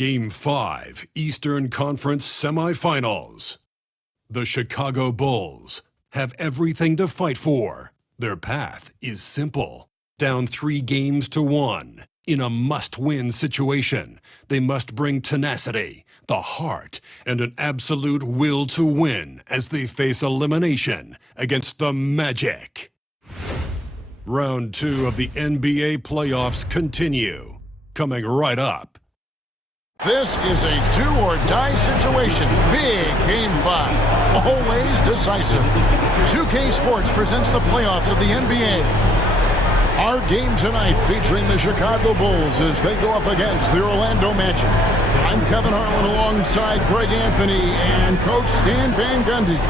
Game 5, Eastern Conference Semifinals. The Chicago Bulls have everything to fight for. Their path is simple. Down 3-1 in a must-win situation, they must bring tenacity, the heart, and an absolute will to win as they face elimination against the Magic. Round 2 of the NBA playoffs continue. Coming right up. This is a do-or-die situation. Big Game 5. Always decisive. 2K Sports presents the playoffs of the NBA. Our game tonight featuring the Chicago Bulls as they go up against the Orlando Magic. I'm Kevin Harlan alongside Greg Anthony and Coach Stan Van Gundy.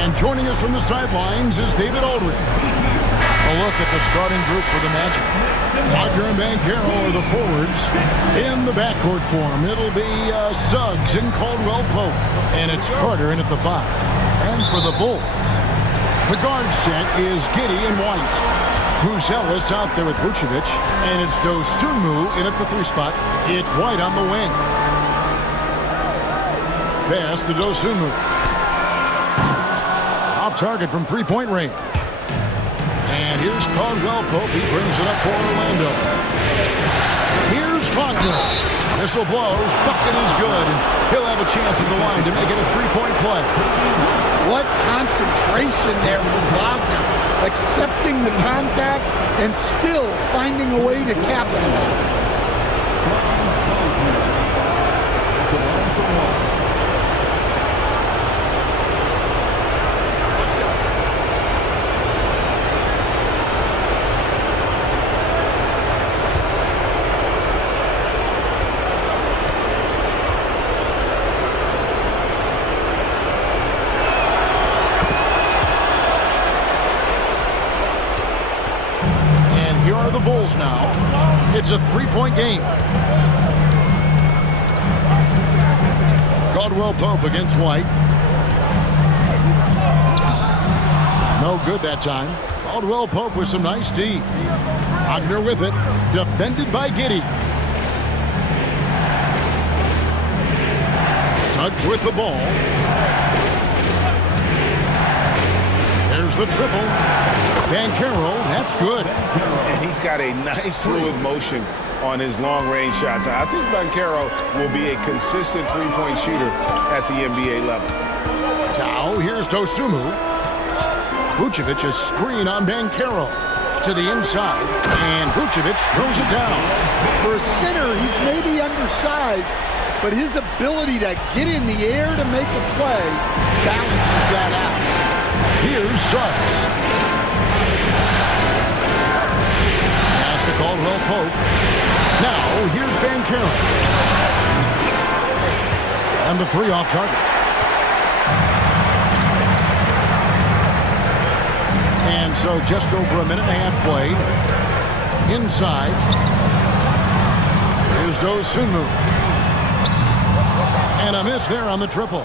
And joining us from the sidelines is David Aldridge. A look at the starting group for the Magic. Wagner and Banchero are the forwards. In the backcourt form, it'll be Suggs and Caldwell Pope. And it's Carter in at the 5. And for the Bulls, the guard set is Giddey and White. Buzelis out there with Vucevic. And it's Dosunmu in at the 3 spot. It's White on the wing. Pass to Dosunmu. Off target from 3-point range. And here's Caldwell Pope. He brings it up for Orlando. Here's Wagner. Whistle blows. Bucket is good. And he'll have a chance at the line to make it a 3-point play. What concentration there from Wagner. Accepting the contact and still finding a way to capitalize. The Bulls now. It's a 3-point game. Caldwell Pope against White. No good that time. Caldwell Pope with some nice D. Wagner with it. Defended by Giddey. Suggs with the ball. There's the triple. Banchero, that's good. And he's got a nice fluid motion on his long-range shots. I think Banchero will be a consistent 3-point shooter at the NBA level. Now, here's Dosunmu. Vucevic a screen on Banchero to the inside, and Vucevic throws it down. For a center, he's maybe undersized, but his ability to get in the air to make a play balances that out. Here's Suggs. Pass to Caldwell Pope. Now, here's Banchero. And the 3 off target. And so just over a minute and a half played. Inside. Here's Dosunmu. And a miss there on the triple.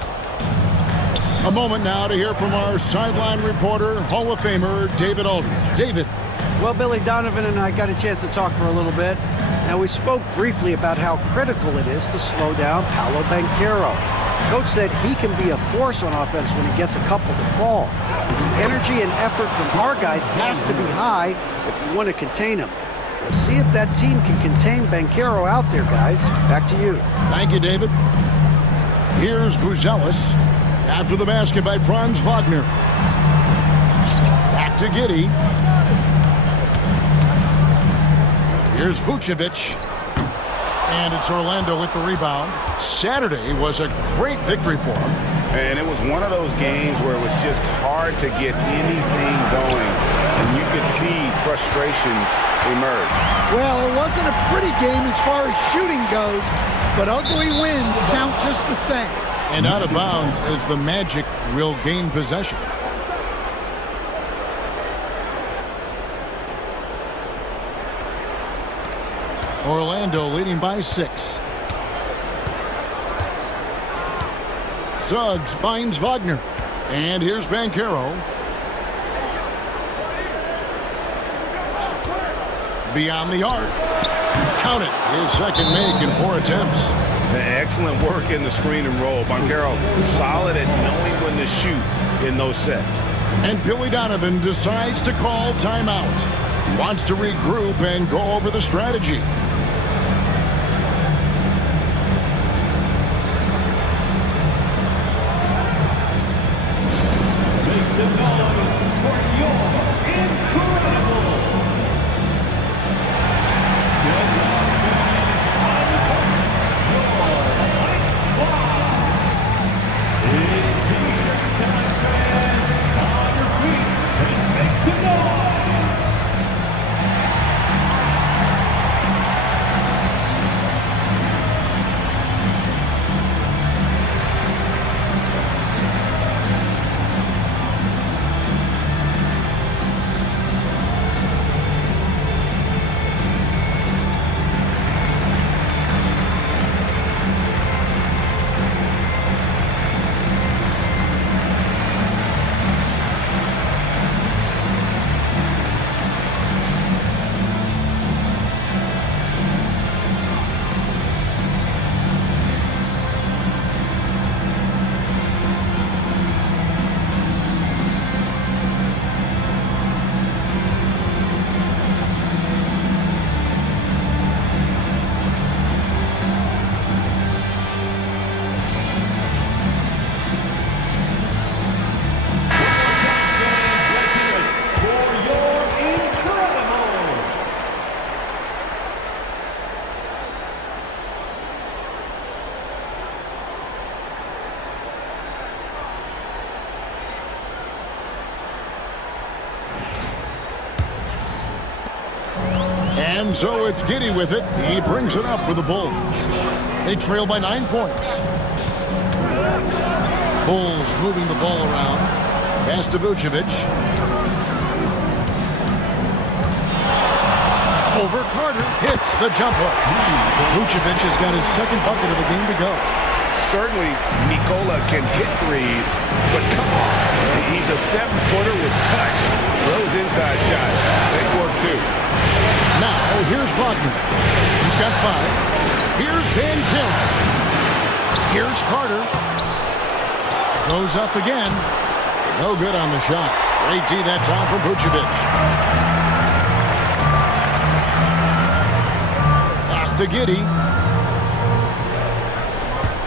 A moment now to hear from our sideline reporter, Hall of Famer, David Aldridge. David. Well, Billy Donovan and I got a chance to talk for a little bit. Now, we spoke briefly about how critical it is to slow down Paolo Banchero. Coach said he can be a force on offense when he gets a couple to fall. The energy and effort from our guys has to be high if you want to contain him. We'll see if that team can contain Banchero out there, guys. Back to you. Thank you, David. Here's Buzelis. After the basket by Franz Wagner. Back to Giddey. Here's Vucevic. And it's Orlando with the rebound. Saturday was a great victory for him. And it was one of those games where it was just hard to get anything going. And you could see frustrations emerge. Well, it wasn't a pretty game as far as shooting goes, but ugly wins count just the same. And out of bounds as the Magic will gain possession. Orlando leading by 6. Suggs finds Wagner. And here's Banchero. Beyond the arc. Count it. His second make in 4 attempts. Excellent work in the screen and roll. Banchero solid at knowing when to shoot in those sets. And Billy Donovan decides to call timeout. He wants to regroup and go over the strategy. And so it's Giddey with it. He brings it up for the Bulls. They trail by 9 points. Bulls moving the ball around. Pass to Vucevic. Over Carter. Hits the jumper. Vucevic has got his second bucket of the game to go. Certainly, Nikola can hit threes, but come on. He's a 7-footer with touch. Those inside shots, they work too. Now, here's Wagner. He's got 5. Here's Banchero. Here's Carter. Goes up again. No good on the shot. Great D that time from Vucevic. Pass to Giddey.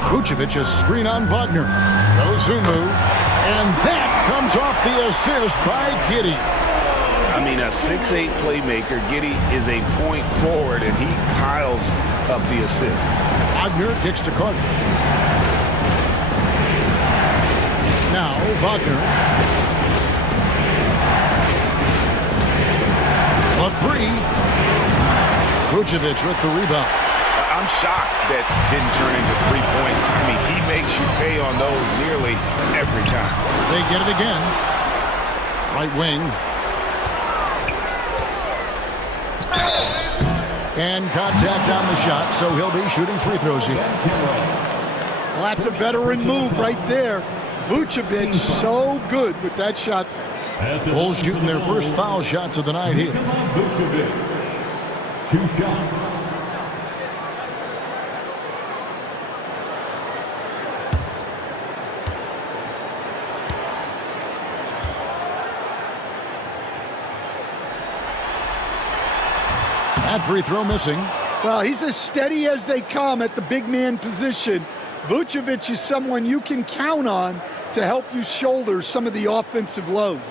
Vucevic a screen on Wagner. Dosunmu. And that comes off the assist by Giddey. I mean, a 6'8 playmaker. Giddey is a point forward, and he piles up the assist. Wagner kicks to Carter. Now, Wagner. A 3. Vucevic with the rebound. I'm shocked that didn't turn into 3 points. I mean, he makes you pay on those nearly every time. They get it again. Right wing. And contact on the shot, so he'll be shooting free throws here. Well, that's a veteran move right there. Vucevic so good with that shot fake. Bulls shooting their first foul shots of the night here. 2 shots. That free throw missing. Well, he's as steady as they come at the big man position. Vucevic is someone you can count on to help you shoulder some of the offensive load.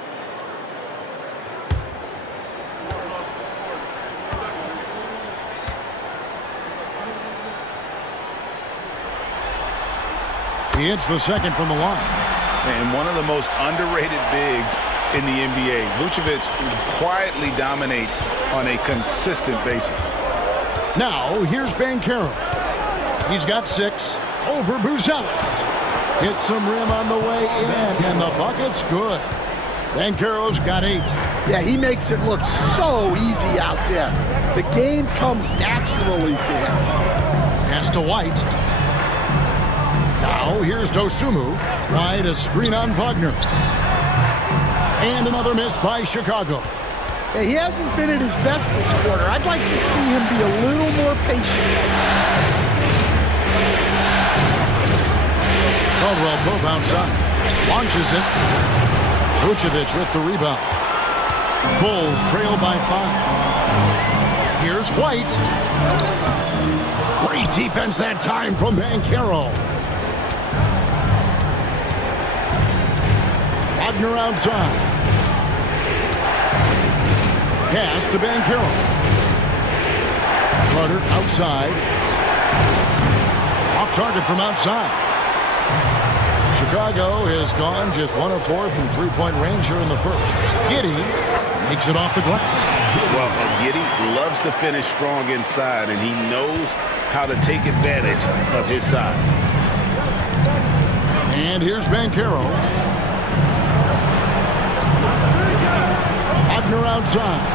He hits the second from the line. And one of the most underrated bigs in the NBA. Vucevic quietly dominates on a consistent basis. Now, here's Banchero. He's got 6 over Buzelis. Hits some rim on the way in, and the bucket's good. Banchero's got 8. Yeah, he makes it look so easy out there. The game comes naturally to him. Pass to White. Now, here's Dosunmu. Right, a screen on Wagner. And another miss by Chicago. Yeah, he hasn't been at his best this quarter. I'd like to see him be a little more patient. Caldwell Pope outside. Launches it. Vucevic with the rebound. Bulls trail by 5. Here's White. Great defense that time from Banchero. Wagner outside. Pass to Banchero. Carter outside. Off target from outside. Chicago has gone just 1 of 4 from three-point range here in the first. Giddey makes it off the glass. Well, Giddey loves to finish strong inside, and he knows how to take advantage of his size. And here's Banchero. Wagner outside.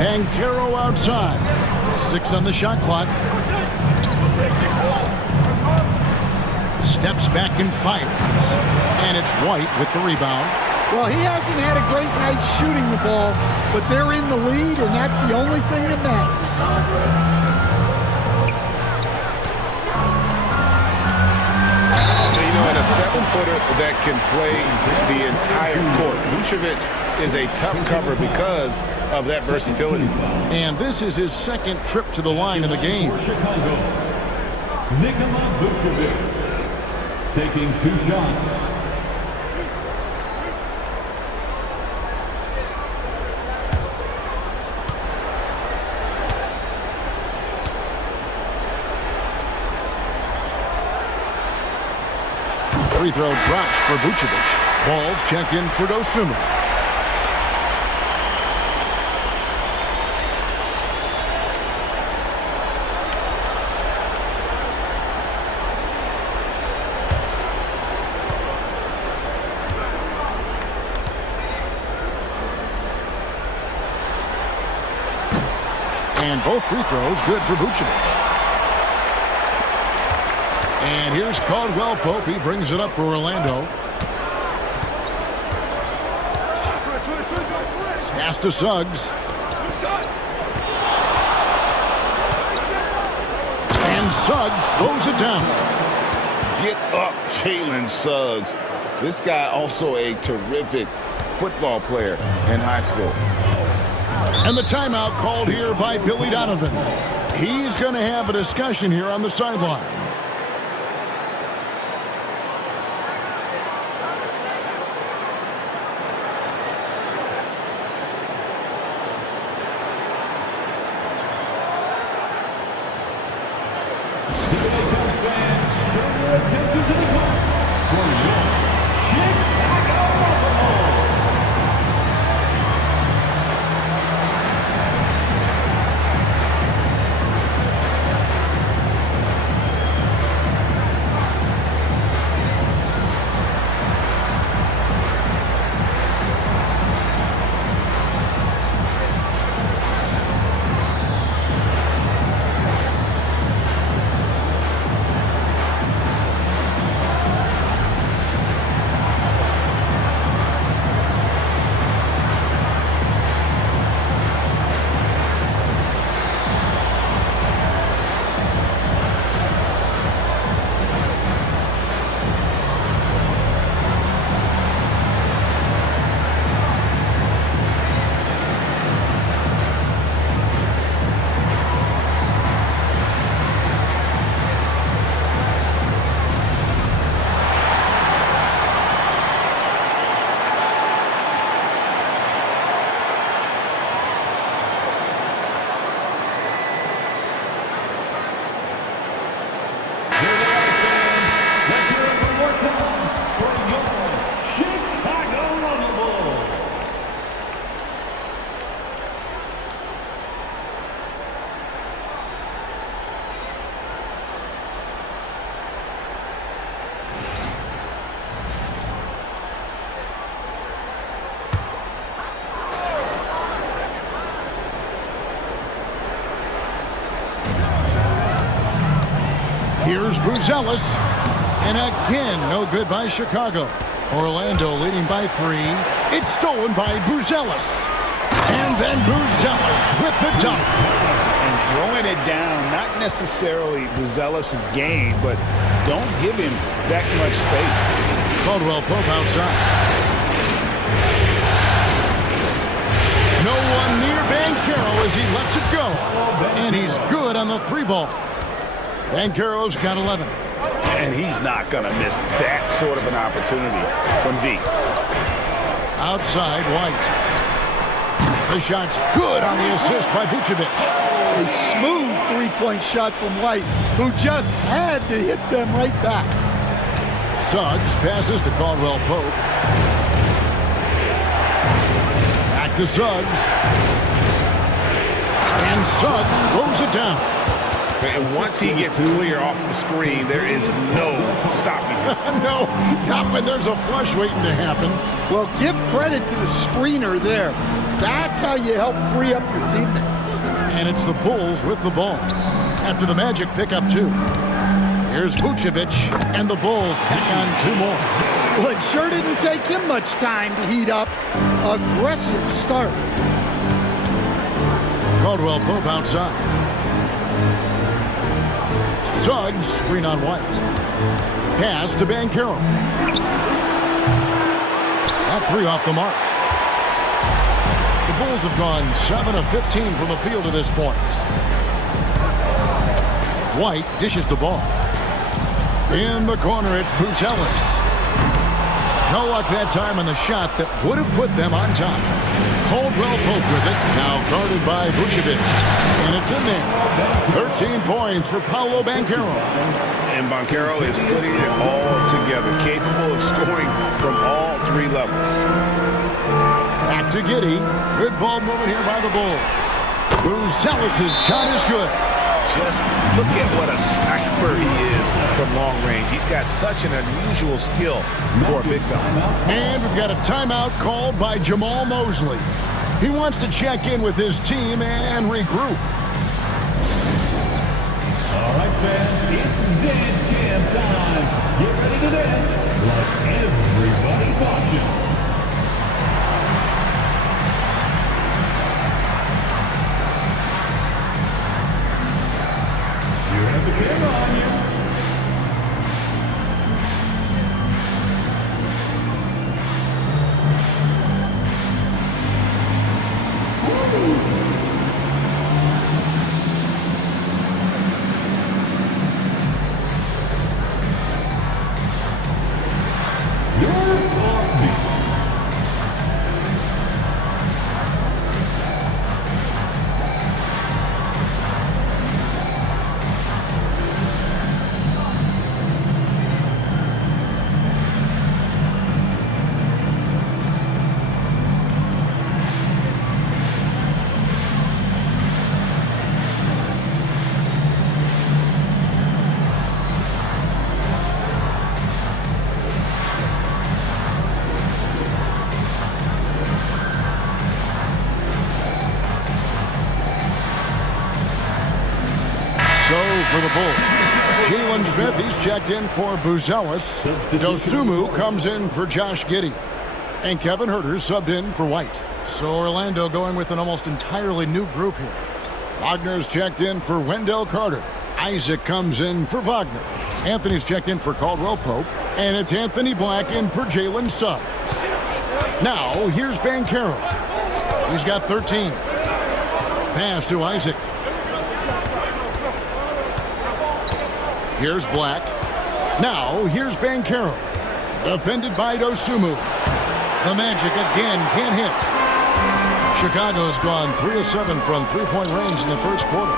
Banchero outside. 6 on the shot clock. Steps back and fires. And it's White with the rebound. Well, he hasn't had a great night shooting the ball, but they're in the lead, and that's the only thing that matters. You know, and a 7-footer that can play the entire court. Vucevic is a tough cover because of that versatility. And this is his second trip to the line in the game. Nikola Vucevic taking 2 shots. Free throw drops for Vucevic. Balls check in for Dosunmu. And both free throws good for Vucevic. And here's Caldwell Pope. He brings it up for Orlando. Pass to Suggs. And Suggs throws it down. Get up, Jalen Suggs. This guy also a terrific football player in high school. And the timeout called here by Billy Donovan. He's going to have a discussion here on the sideline. Here's Buzelis. And again, no good by Chicago. Orlando leading by 3. It's stolen by Buzelis. And then Buzelis with the dunk. throwing it down, not necessarily Buzelis' game, but don't give him that much space. Caldwell Pope outside. No one near Banchero as he lets it go. And he's good on the 3-ball. Banchero's got 11. And he's not going to miss that sort of an opportunity from deep. Outside, White. The shot's good on the assist by Vucevic. A smooth three-point shot from White, who just had to hit them right back. Suggs passes to Caldwell Pope. Back to Suggs. And Suggs throws it down. And once he gets clear off the screen, there is no stopping him. No, not when there's a flush waiting to happen. Well, give credit to the screener there. That's how you help free up your teammates. And it's the Bulls with the ball. After the Magic pick up 2. Here's Vucevic, and the Bulls tack on 2 more. Well, it sure didn't take him much time to heat up. Aggressive start. Caldwell Pope outside. Suggs, screen on White. Pass to Banchero. That 3 off the mark. The Bulls have gone 7 of 15 from the field to this point. White dishes the ball. In the corner, it's Buzelis. No luck that time on the shot that would have put them on top. Caldwell Pope with it, now guarded by Vucevic. And it's in there. 13 points for Paolo Banchero. And Banchero is putting it all together, capable of scoring from all 3 levels. Back to Giddey. Good ball movement here by the Bulls. Buzelis' shot is good. Just look at what a sniper he is from long range. He's got such an unusual skill for a big fella. And we've got a timeout called by Jamal Mosley. He wants to check in with his team and regroup. All right, fans, it's dance jam time. Get ready to dance like everybody's watching. You have the camera on you. For the Bulls, Jalen Smith, he's checked in for Buzelis. Dosunmu comes in for Josh Giddey. And Kevin Huerter subbed in for White. So Orlando going with an almost entirely new group here. Wagner's checked in for Wendell Carter. Isaac comes in for Wagner. Anthony's checked in for Caldwell Pope. And it's Anthony Black in for Jalen Suggs. Now, here's Banchero. He's got 13. Pass to Isaac. Here's Black. Now, here's Banchero. Defended by Dosunmu. The Magic again can't hit. Chicago's gone 3 of 7 from three-point range in the first quarter.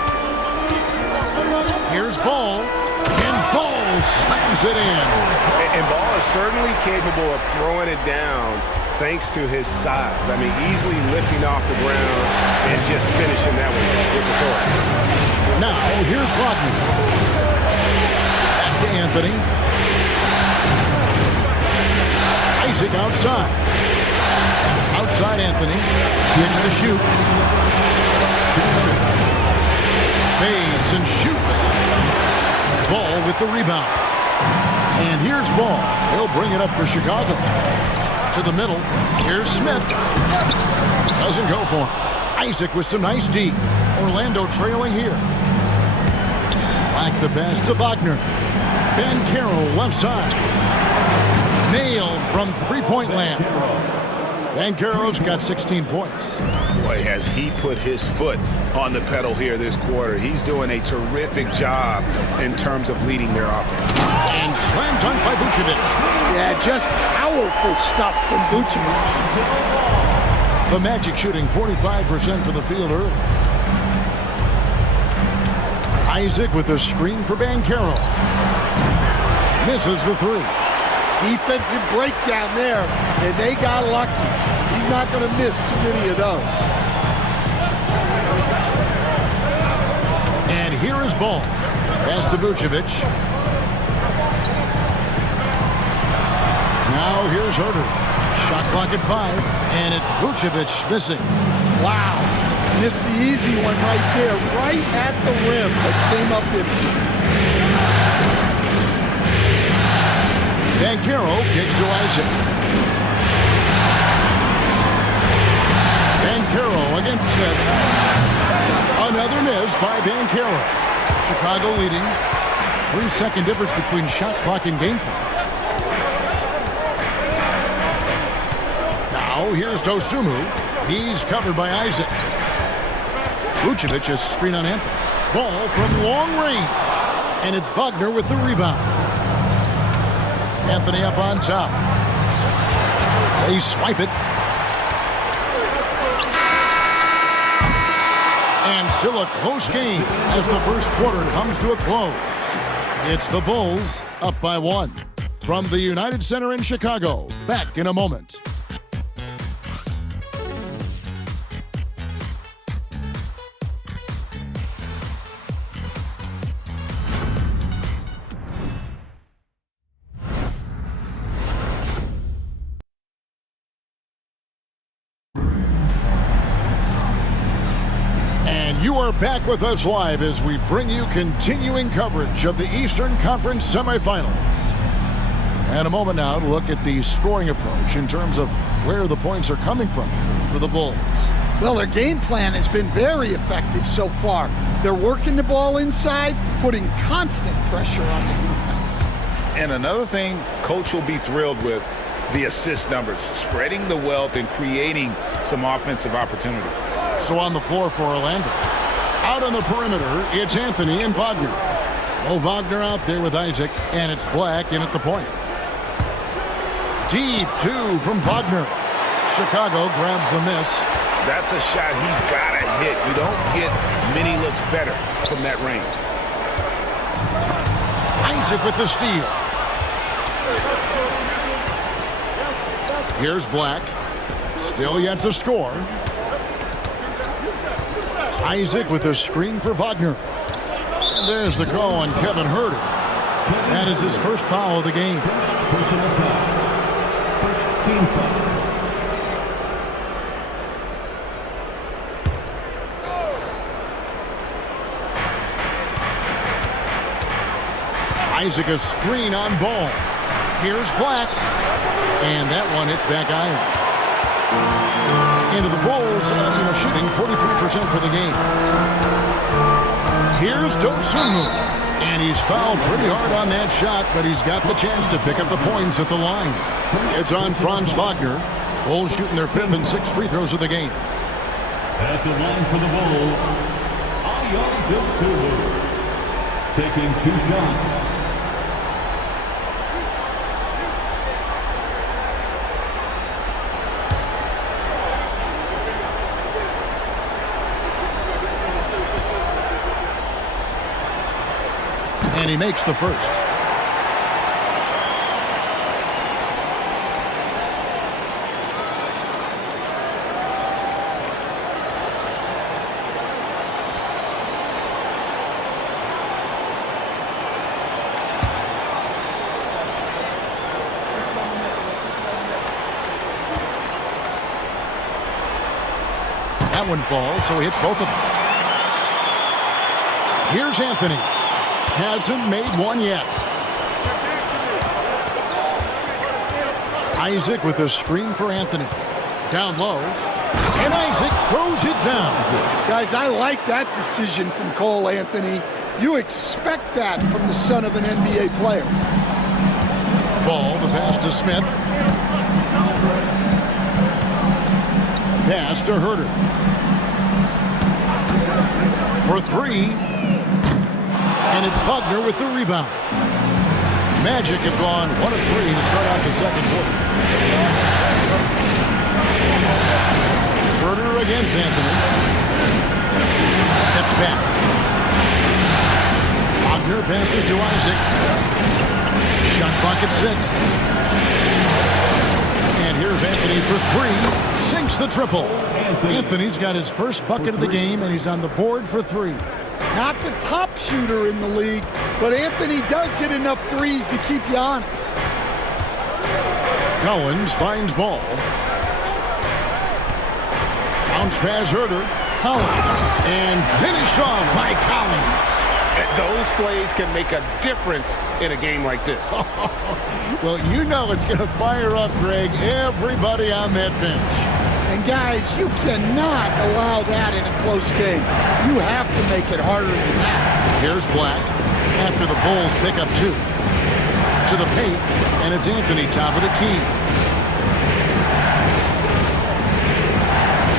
Here's Ball. And Ball slams it in. And Ball is certainly capable of throwing it down thanks to his size. I mean, easily lifting off the ground and just finishing that one with authority. Now, here's Wagner. To Anthony. Isaac outside. Outside Anthony. 6 to shoot. Fades and shoots. Ball with the rebound. And here's Ball. He'll bring it up for Chicago. To the middle. Here's Smith. Doesn't go for him. Isaac with some nice D. Orlando trailing here. Back the pass to Wagner. Banchero left side. Nailed from three-point land. Banchero's got 16 points. Boy, has he put his foot on the pedal here this quarter. He's doing a terrific job in terms of leading their offense. And slam dunk by Vucevic. Yeah, just powerful stuff from Vucevic. The Magic shooting 45% for the field early. Isaac with a screen for Banchero. Misses the three. Defensive breakdown there, and they got lucky. He's not going to miss too many of those. And here is Ball. Pass to Vucevic. Now here's Herter. Shot clock at 5, and it's Vucevic missing. Wow, missed the easy one right there, right at the rim, but came up empty. Banchero kicks to Isaac. Banchero against Smith. Another miss by Banchero. Chicago leading. 3-second difference between shot clock and game clock. Now here's Dosunmu. He's covered by Isaac. Vucevic is screen on Anthony. Ball from long range. And it's Wagner with the rebound. Anthony up on top. They swipe it. And still a close game as the first quarter comes to a close. It's the Bulls up by 1. From the United Center in Chicago, back in a moment. You are back with us live as we bring you continuing coverage of the Eastern Conference Semifinals. And a moment now to look at the scoring approach in terms of where the points are coming from for the Bulls. Well, their game plan has been very effective so far. They're working the ball inside, putting constant pressure on the defense. And another thing Coach will be thrilled with, the assist numbers, spreading the wealth and creating some offensive opportunities. So on the floor for Orlando. Out on the perimeter, it's Anthony and Wagner. Oh, Wagner out there with Isaac, and it's Black in at the point. Deep two from Wagner. Chicago grabs the miss. That's a shot he's got to hit. You don't get many looks better from that range. Isaac with the steal. Here's Black. Still yet to score. Isaac with a screen for Wagner. And there's the call on Kevin Herter. That is his first foul of the game. First personal foul. First team foul. Isaac a screen on Ball. Here's Black. And that one hits back iron. Into the Bulls, shooting 43% for the game. Here's Dosunmu. And he's fouled pretty hard on that shot, but he's got the chance to pick up the points at the line. It's on Franz Wagner. Bulls shooting their 5th and 6th free throws of the game. At the line for the Bulls, Dosunmu taking 2 shots. And he makes the first. That one falls, so he hits both of them. Here's Anthony. Hasn't made one yet. Isaac with a screen for Anthony. Down low. And Isaac throws it down. Guys, I like that decision from Cole Anthony. You expect that from the son of an NBA player. Ball, the pass to Smith. Pass to Herter. For three. And it's Wagner with the rebound. Magic have gone 1 of 3 to start out the second quarter. Herter against Anthony. Steps back. Wagner passes to Isaac. Shot clock at 6. And here's Anthony for 3. Sinks the triple. Anthony's got his first bucket of the game, and he's on the board for 3. Not the top shooter in the league, but Anthony does hit enough threes to keep you honest. Collins finds ball. Bounce pass Herter. Collins. And finished off by Collins. Those plays can make a difference in a game like this. Well, you know it's going to fire up, Greg, everybody on that bench. And guys, you cannot allow that in a close game. You have to make it harder than that. Here's Black after the Bulls pick up 2. To the paint, and it's Anthony top of the key.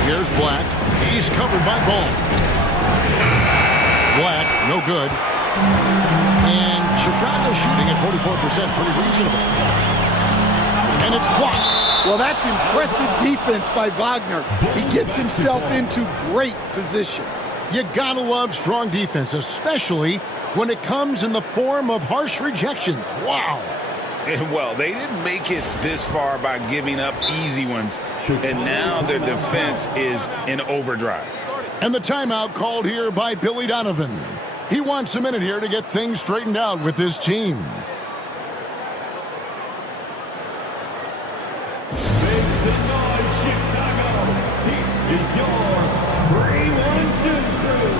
Here's Black. He's covered by Ball. Black, no good. And Chicago shooting at 44%, pretty reasonable. And it's blocked. Well, that's impressive defense by Wagner. He gets himself into great position. You gotta love strong defense, especially when it comes in the form of harsh rejections. Wow. Well, they didn't make it this far by giving up easy ones, and now their defense is in overdrive. And the timeout called here by Billy Donovan. He wants a minute here to get things straightened out with his team. Make some noise, Chicago. Here is your 3-1-2 crew.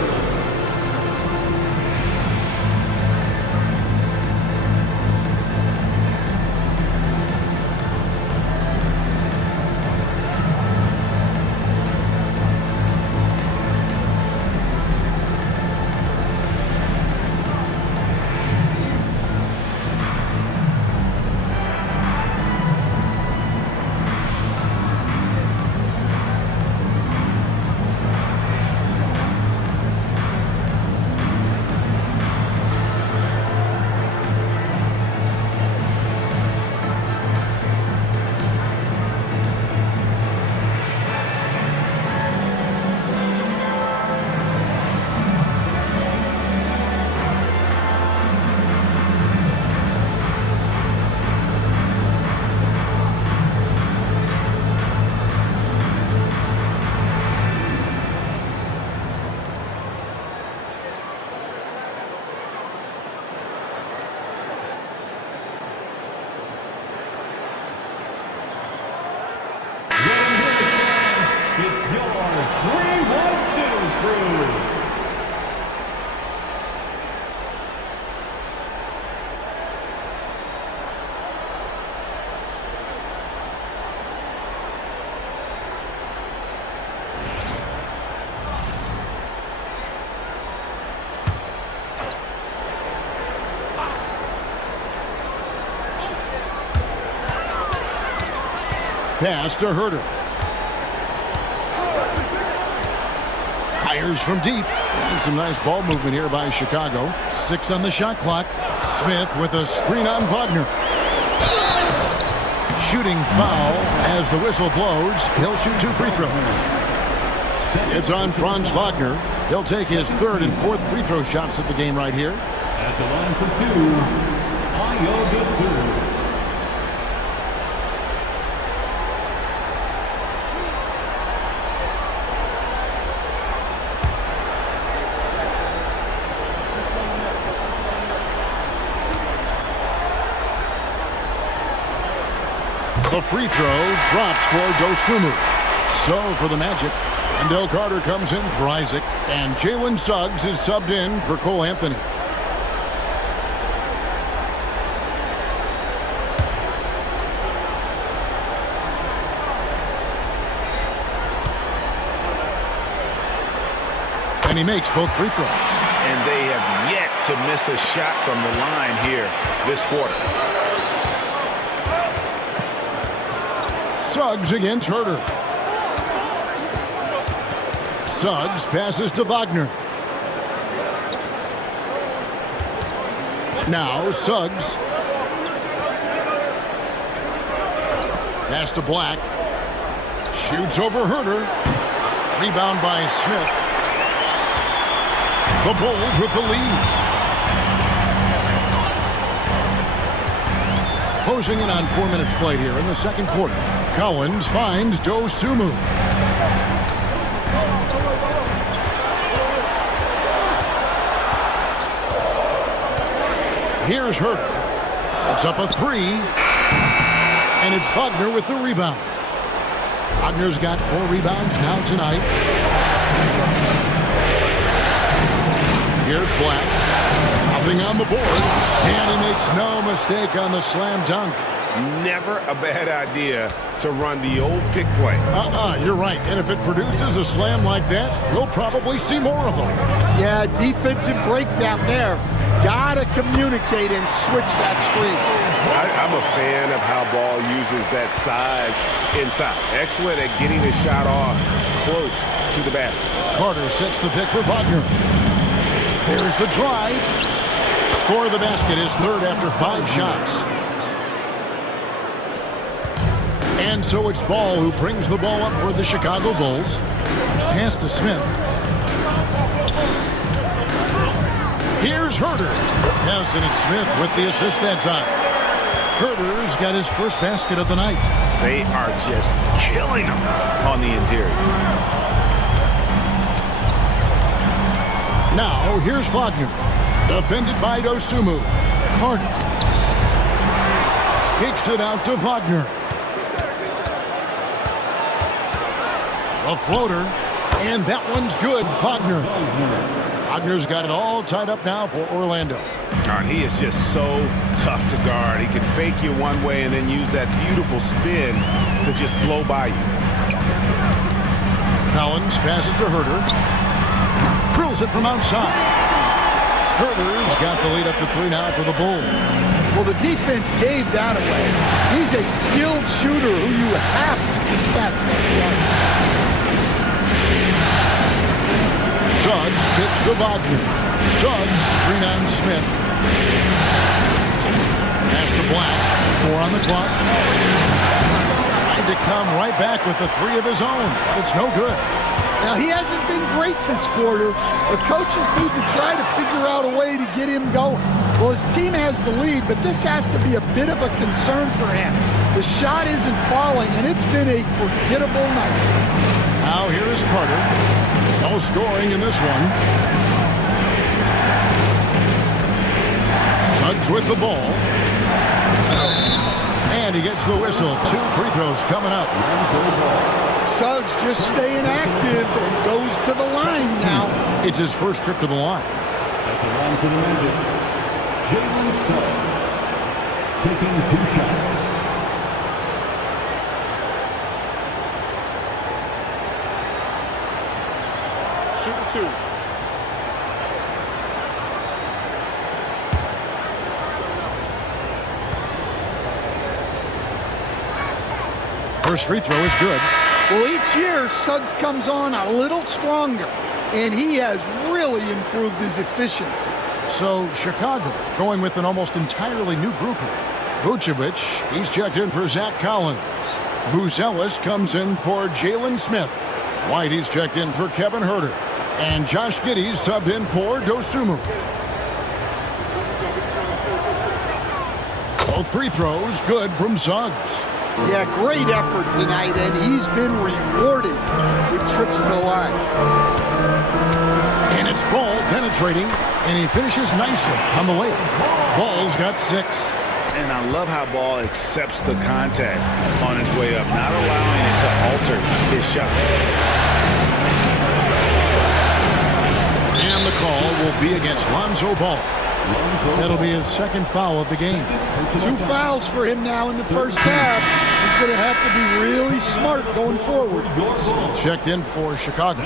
It's your 3-1-2 crew. Pass to Herter. Fires from deep. And some nice ball movement here by Chicago. 6 on the shot clock. Smith with a screen on Wagner. Shooting foul as the whistle blows. He'll shoot 2 free throws. It's on Franz Wagner. He'll take his 3rd and 4th free throw shots at the game right here. At the line for 2, Ayo Gasol. The free throw drops for Dosunmu. So for the Magic, Wendell Carter comes in for Isaac, and Jalen Suggs is subbed in for Cole Anthony. And he makes both free throws. And they have yet to miss a shot from the line here this quarter. Suggs against Herter. Suggs passes to Wagner. Now Suggs. Pass to Black. Shoots over Herter. Rebound by Smith. The Bulls with the lead. Closing in on 4 minutes played here in the second quarter. Collins finds Dosunmu. Here's Herter. It's up a three. And it's Wagner with the rebound. Wagner's got 4 rebounds now tonight. Here's Black. Nothing on the board. And he makes no mistake on the slam dunk. Never a bad idea to run the old pick play. You're right. And if it produces a slam like that, we'll probably see more of them. Yeah, defensive breakdown there. Gotta communicate and switch that screen. I'm a fan of how Ball uses that size inside. Excellent at getting the shot off close to the basket. Carter sets the pick for Wagner. There's the drive. Score of the basket is third after 5 shots. And so it's Ball who brings the ball up for the Chicago Bulls. Pass to Smith. Here's Herter. Yes, and it's Smith with the assist that time. Herter's got his first basket of the night. They are just killing them on the interior. Now, here's Wagner. Defended by Dosunmu. Carter kicks it out to Wagner. A floater, and that one's good. Wagner's got it all tied up now for Orlando. He is just so tough to guard. He can fake you one way and then use that beautiful spin to just blow by you. Collins passes to Herter. Drills it from outside. Herter's got the lead up to 3 now for the Bulls. Well, the defense gave that away. He's a skilled shooter who you have to contest at the end. Suggs kicks to Wagner. Suggs, screen on Smith. Pass to Black. 4 on the clock. Trying to come right back with the 3 of his own, but it's no good. Now, he hasn't been great this quarter. The coaches need to try to figure out a way to get him going. Well, his team has the lead, but this has to be a bit of a concern for him. The shot isn't falling, and it's been a forgettable night. Now here is Carter. No scoring in this one. Suggs with the ball. And he gets the whistle. 2 free throws coming up. Suggs just staying active and goes to the line now. It's his first trip to the line. At the line for the Magic, Jalen Suggs, taking 2 shots. Shooting 2. First free throw is good. Well, each year, Suggs comes on a little stronger, and he has really improved his efficiency. So, Chicago going with an almost entirely new group here. Vucevic, he's checked in for Zach Collins. Buzelis comes in for Jalen Smith. White, he's checked in for Kevin Herter. And Josh Giddey's subbed in for Dosunmu. Both free throws good from Suggs. Yeah, great effort tonight, and he's been rewarded with trips to the line. And it's Ball penetrating, and he finishes nicely on the layup. Ball's got 6. And I love how Ball accepts the contact on his way up, not allowing it to alter his shot. And the call will be against Lonzo Ball. That'll be his second foul of the game. 2 fouls for him now in the first half. He's going to have to be really smart going forward. Smith checked in for Chicago.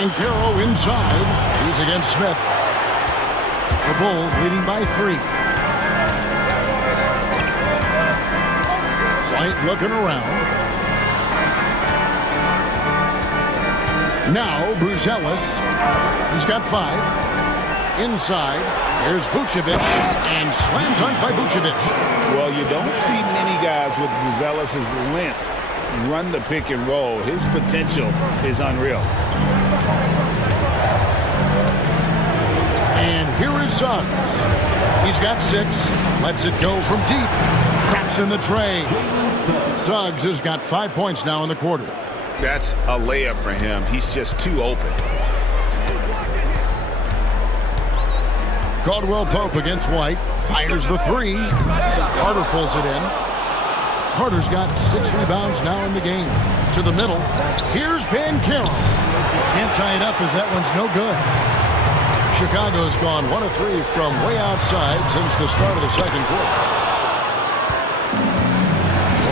Banchero inside. He's against Smith. The Bulls leading by 3. White looking around. Now Buzelis. He's got 5. Inside. Here's Vucevic. And slam dunk by Vucevic. Well, you don't see many guys with Buzelis' length run the pick and roll. His potential is unreal. And here is Suggs. He's got 6. Lets it go from deep. Traps in the tray. Suggs has got 5 points now in the quarter. That's a layup for him. He's just too open. Caldwell Pope against White. Fires the 3. Carter pulls it in. Carter's got 6 rebounds now in the game. To the middle. Here's Banchero. Can't tie it up as that one's no good. Chicago's gone 1 of 3 from way outside since the start of the second quarter.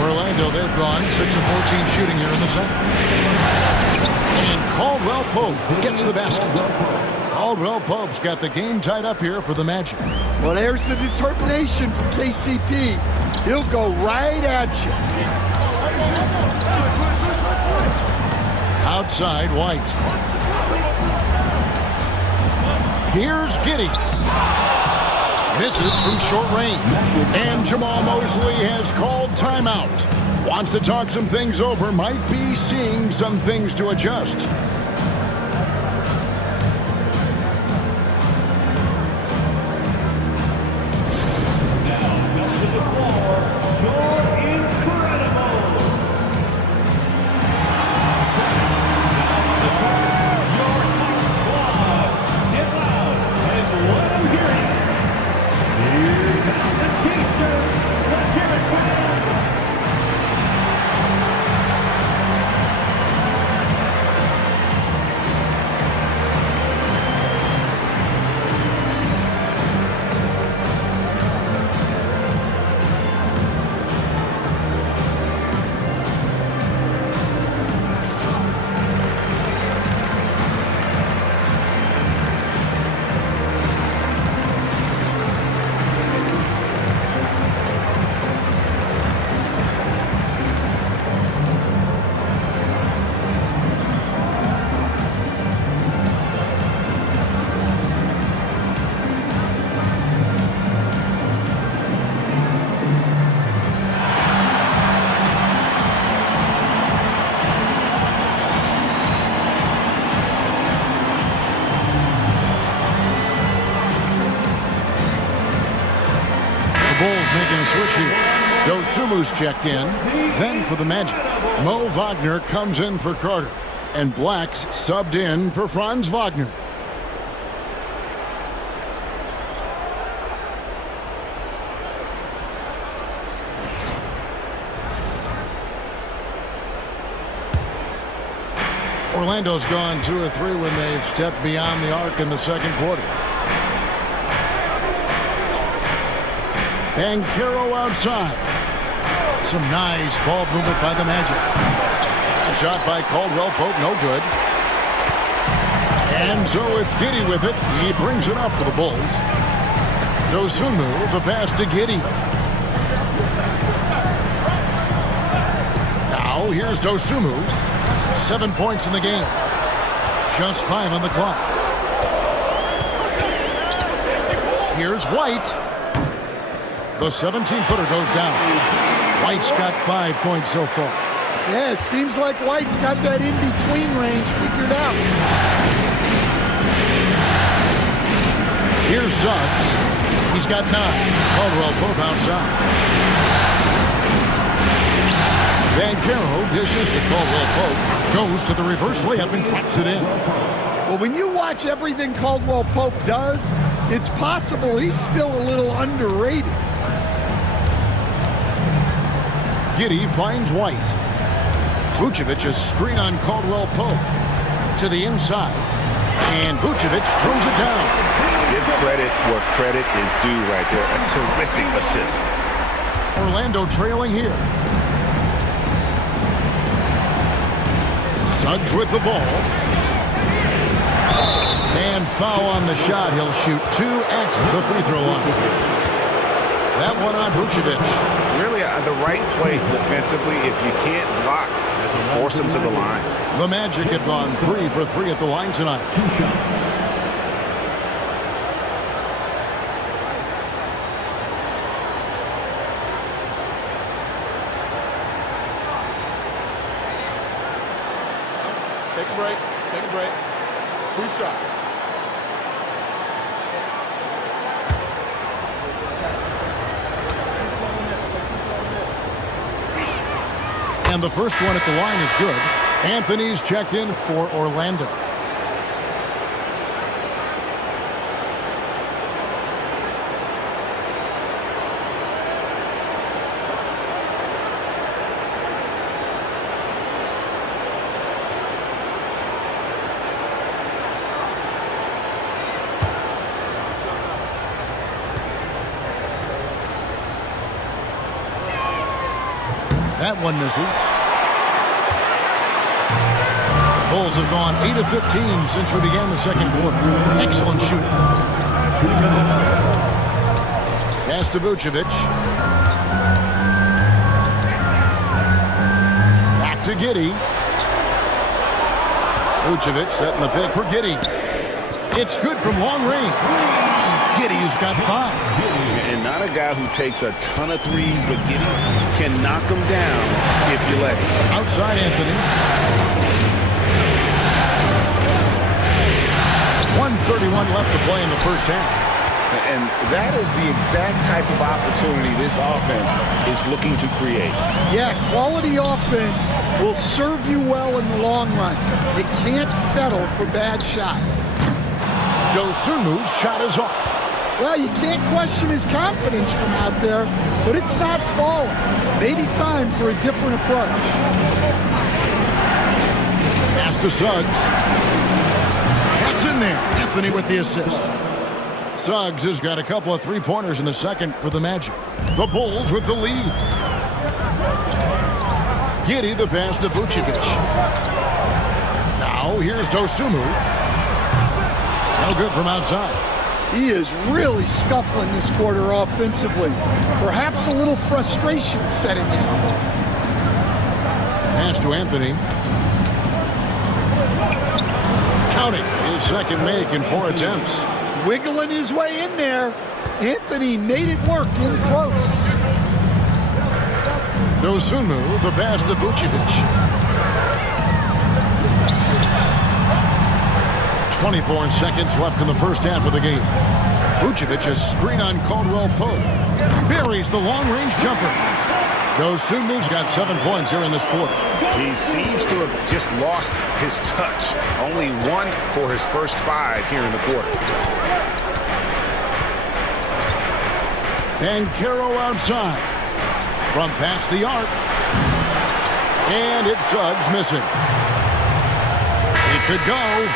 Orlando, they've gone 6 of 14 shooting here in the second. And Caldwell Pope gets the basket. Caldwell Pope's got the game tied up here for the Magic. Well, there's the determination from KCP. He'll go right at you. Outside, White. Here's Giddey. Misses from short range. And Jamal Mosley has called timeout. Wants to talk some things over. Might be seeing some things to adjust. Making a switch here. Dosumu's checked in. Then for the Magic, Mo Wagner comes in for Carter. And Black's subbed in for Franz Wagner. Orlando's gone 2 of 3 when they've stepped beyond the arc in the second quarter. Banchero outside. Some nice ball movement by the Magic. A shot by Caldwell Pope, no good. And so it's Giddey with it. He brings it up for the Bulls. Dosunmu, the pass to Giddey. Now here's Dosunmu. 7 points in the game. Just 5 on the clock. Here's White. The 17-footer goes down. White's got 5 points so far. Yeah, it seems like White's got that in-between range figured out. Here's Suggs. He's got 9. Caldwell Pope outside. Banchero dishes to Caldwell Pope. Goes to the reverse layup and traps it in. Well, when you watch everything Caldwell Pope does, it's possible he's still a little underrated. Giddey finds White. Vucevic a screen on Caldwell Pope. To the inside. And Vucevic throws it down. Give credit where credit is due right there. A terrific assist. Orlando trailing here. Suggs with the ball. And foul on the shot. He'll shoot 2 at the free throw line. That one on Vucevic. Really the right play defensively. If you can't block, force him to the line. The Magic have gone 3 for 3 at the line tonight. 2 shots. Take a break. Take a break. 2 shots. And the first one at the line is good. Anthony's checked in for Orlando. That one misses. Bulls have gone 8 of 15 since we began the second quarter. Excellent shooting. Pass to Vucevic. Back to Giddey. Vucevic setting the pick for Giddey. It's good from long range. Giddey's got 5. And not a guy who takes a ton of threes, but Giddey can knock them down if you let him. Outside Anthony. 1:31 left to play in the first half. And that is the exact type of opportunity this offense is looking to create. Yeah, quality offense will serve you well in the long run. You can't settle for bad shots. Dosunmu's shot is off. Well, you can't question his confidence from out there, but it's not falling. Maybe time for a different approach. Pass to Suggs. That's in there. Anthony with the assist. Suggs has got a couple of three-pointers in the second for the Magic. The Bulls with the lead. Giddey the pass to Vucevic. Now here's Dosunmu. No good from outside. He is really scuffling this quarter offensively. Perhaps a little frustration setting in. Pass to Anthony. Counting his second make in 4 attempts. Wiggling his way in there. Anthony made it work in close. Dosunmu the pass to Vucevic. 24 seconds left in the first half of the game. Vucevic a screen on Caldwell Pope. Buries the long-range jumper. Dosunmu's got 7 points here in this quarter. He seems to have just lost his touch. Only 1 for his first 5 here in the quarter. And Caro outside. From past the arc. And it's Suggs missing. It could go.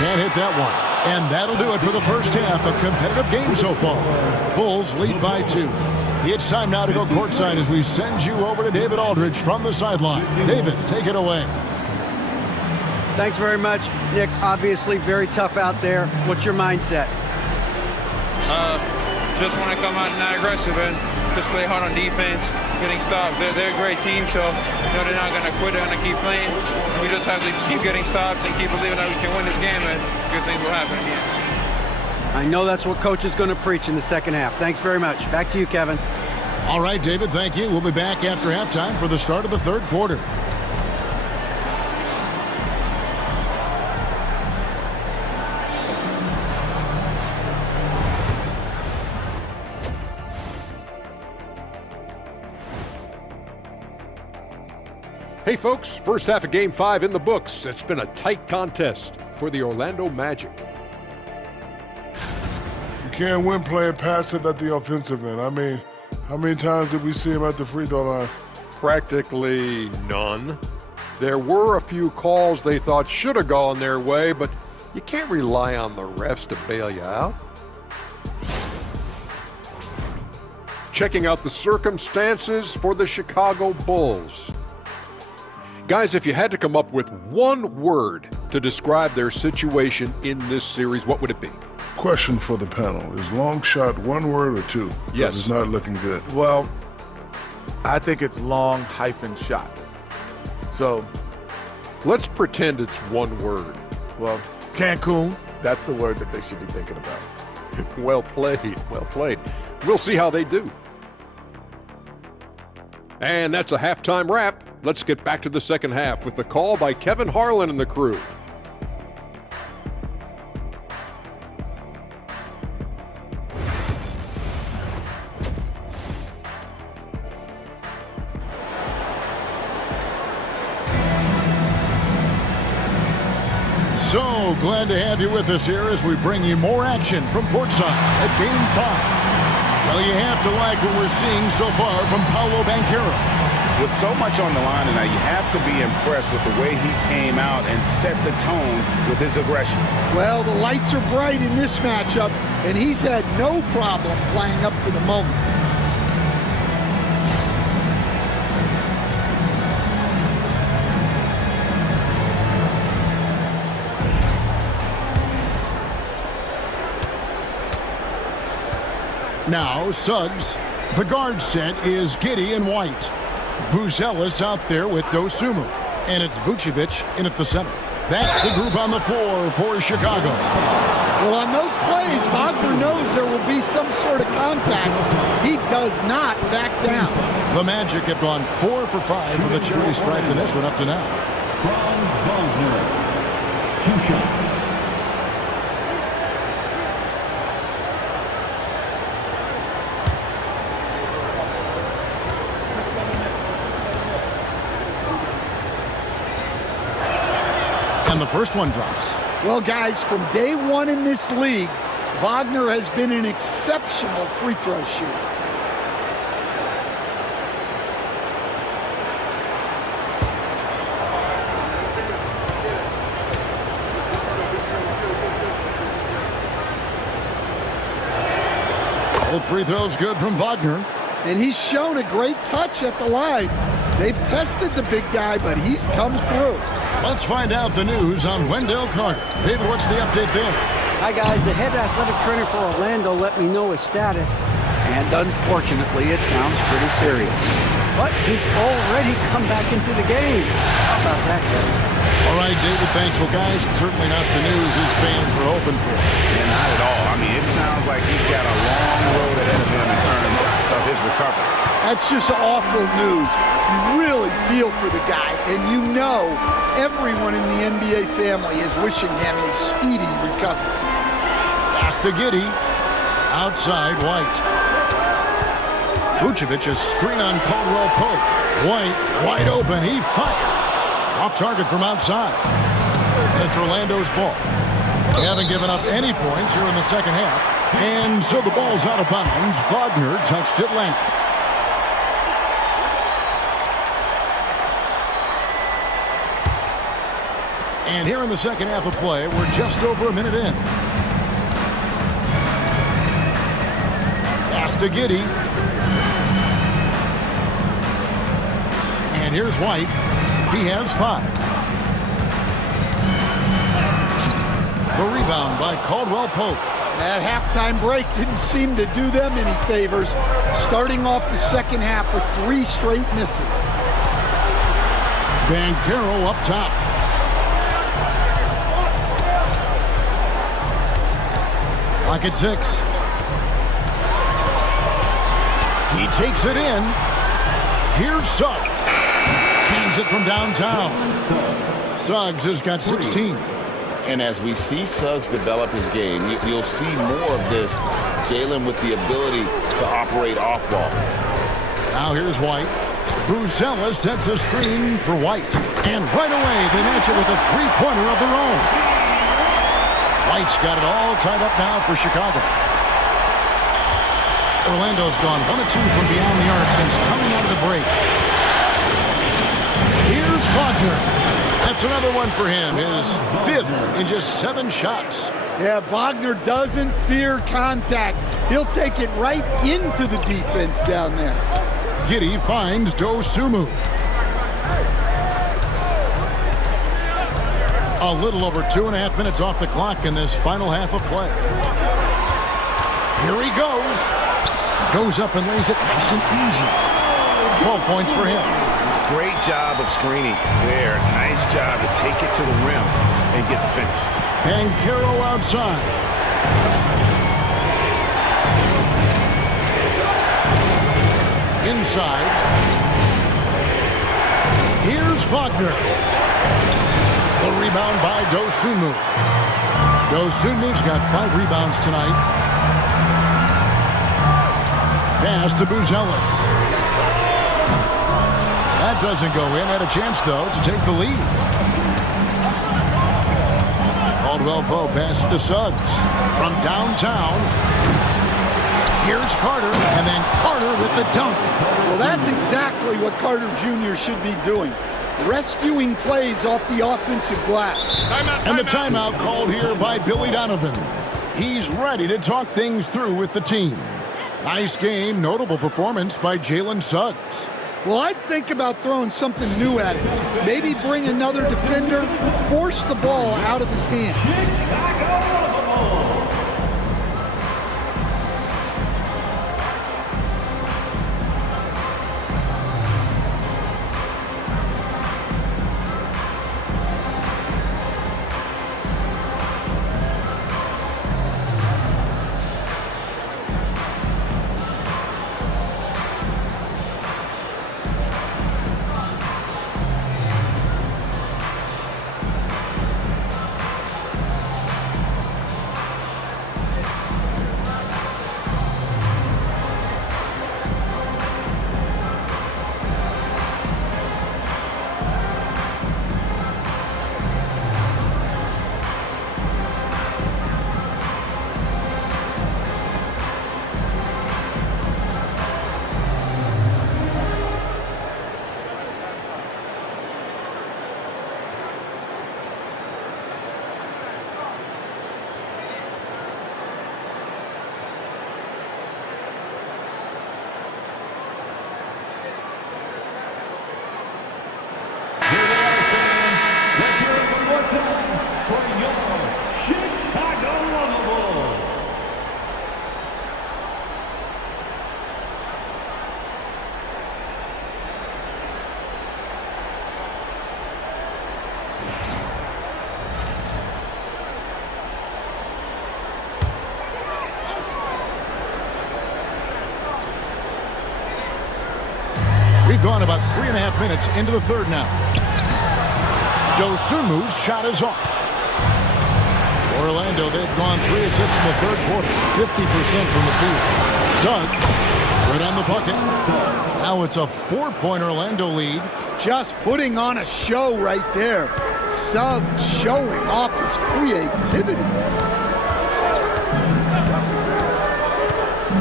Can't hit that one. And that'll do it for the first half. A competitive game so far. Bulls lead by 2. It's time now to go courtside as we send you over to David Aldridge from the sideline. David, take it away. Thanks very much, Nick. Obviously very tough out there. What's your mindset? Just want to come out and not aggressive and just play hard on defense, getting stops. They're a great team, so they're not going to quit. They're going to keep playing. We just have to keep getting stops and keep believing that we can win this game, and good things will happen again. I know that's what Coach is going to preach in the second half. Thanks very much. Back to you, Kevin. All right, David, thank you. We'll be back after halftime for the start of the third quarter. Hey folks, first half of Game 5 in the books. It's been a tight contest for the Orlando Magic. You can't win playing passive at the offensive end. I mean, how many times did we see him at the free throw line? Practically none. There were a few calls they thought should have gone their way, but you can't rely on the refs to bail you out. Checking out the circumstances for the Chicago Bulls. Guys, if you had to come up with one word to describe their situation in this series, what would it be? Question for the panel. Is long shot one word or two? 'Cause Yes. It's not looking good. Well, I think it's long hyphen shot. So, Let's pretend it's one word. well, Cancun, that's the word that they should be thinking about. Well played, well played. We'll see how they do. And that's a halftime wrap. Let's get back to the second half with the call by Kevin Harlan and the crew. So glad to have you with us here as we bring you more action from courtside at Game 5. Well, you have to like what we're seeing so far from Paolo Banchero. With so much on the line tonight, you have to be impressed with the way he came out and set the tone with his aggression. Well, the lights are bright in this matchup, and he's had no problem playing up to the moment. Now, Suggs. The guard set is Giddey and White. Buzelis out there with Dosunmu. And it's Vucevic in at the center. That's the group on the floor for Chicago. Well, on those plays, Wagner knows there will be some sort of contact. He does not back down. The Magic have gone 4 for 5 from the charity stripe in this one up to now. Franz Wagner. 2 shots. And the first one drops. Well, guys, from day one in this league, Wagner has been an exceptional free throw shooter. Both free throws good from Wagner. And he's shown a great touch at the line. They've tested the big guy, but he's come through. Let's find out the news on Wendell Carter. David, what's the update there? Hi, guys. The head athletic trainer for Orlando let me know his status, and unfortunately, it sounds pretty serious. But he's already come back into the game. How about that, Kevin? All right, David, thanks. Well, guys, certainly not the news his fans were hoping for. Yeah, not at all. I mean, it sounds like he's got a long road ahead of him in terms of his recovery. That's just awful news. You really feel for the guy, and you know everyone in the NBA family is wishing him a speedy recovery. Pass to Giddey. Outside, White. Vucevic, a screen on Caldwell Pope. White, wide open. He fires. Off target from outside. It's Orlando's ball. They haven't given up any points here in the second half. And so the ball's out of bounds. Wagner touched it last. And here in the second half of play, we're just over a minute in. Pass to Giddey. And here's White. He has 5. The rebound by Caldwell Pope. That halftime break didn't seem to do them any favors, starting off the second half with 3 straight misses. Banchero up top. Clock at 6. He takes it in. Here's Suggs. Cans it from downtown. Suggs has got 16. And as we see Suggs develop his game, you'll see more of this. Jalen with the ability to operate off ball. Now here's White. Buzelis sets a screen for White. And right away, they match it with a three-pointer of their own. White's got it all tied up now for Chicago. Orlando's gone 1 of 2 from beyond the arc since coming out of the break. Here's Wagner. That's another one for him. His 5th in just 7 shots. Yeah, Wagner doesn't fear contact. He'll take it right into the defense down there. Giddey finds Dosunmu. A little over 2.5 minutes off the clock in this final half of play. Here he goes. Goes up and lays it nice and easy. 12 points for him. Great job of screening there. Nice job to take it to the rim and get the finish. And Carroll outside. Inside. Here's Wagner. The rebound by Dosunmu. Dosunmu's got 5 rebounds tonight. Pass to Buzelis. That doesn't go in. Had a chance, though, to take the lead. Caldwell Pope pass to Suggs. From downtown. Here's Carter, and then Carter with the dunk. Well, that's exactly what Carter Jr. should be doing. Rescuing plays off the offensive glass. And the timeout called here by Billy Donovan. He's ready to talk things through with the team. Nice game, notable performance by Jalen Suggs. Well, I'd think about throwing something new at it. Maybe bring another defender, force the ball out of his hand. We've gone about 3.5 minutes into the third now. Dosunmu's shot is off. Orlando, they've gone 3 of 6 in the third quarter, 50% from the field. Suggs, right on the bucket. Now it's a 4-point Orlando lead. Just putting on a show right there. Suggs showing off his creativity.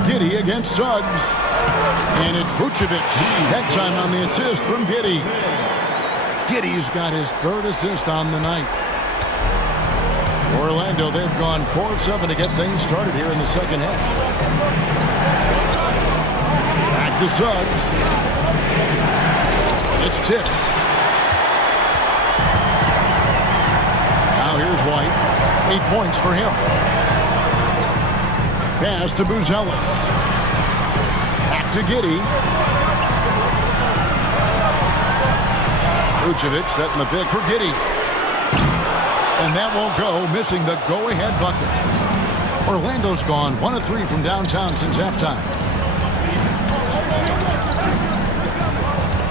Giddey against Suggs. And it's Vucevic. That time on the assist from Giddey. Giddey's got his 3rd assist on the night. Orlando, they've gone 4 of 7 to get things started here in the second half. Back to Suggs. It's tipped. Now here's White. 8 points for him. Pass to Buzelis. Back to Giddey. Vucevic setting the pick for Giddey. And that won't go, missing the go-ahead bucket. Orlando's gone 1 of 3 from downtown since halftime.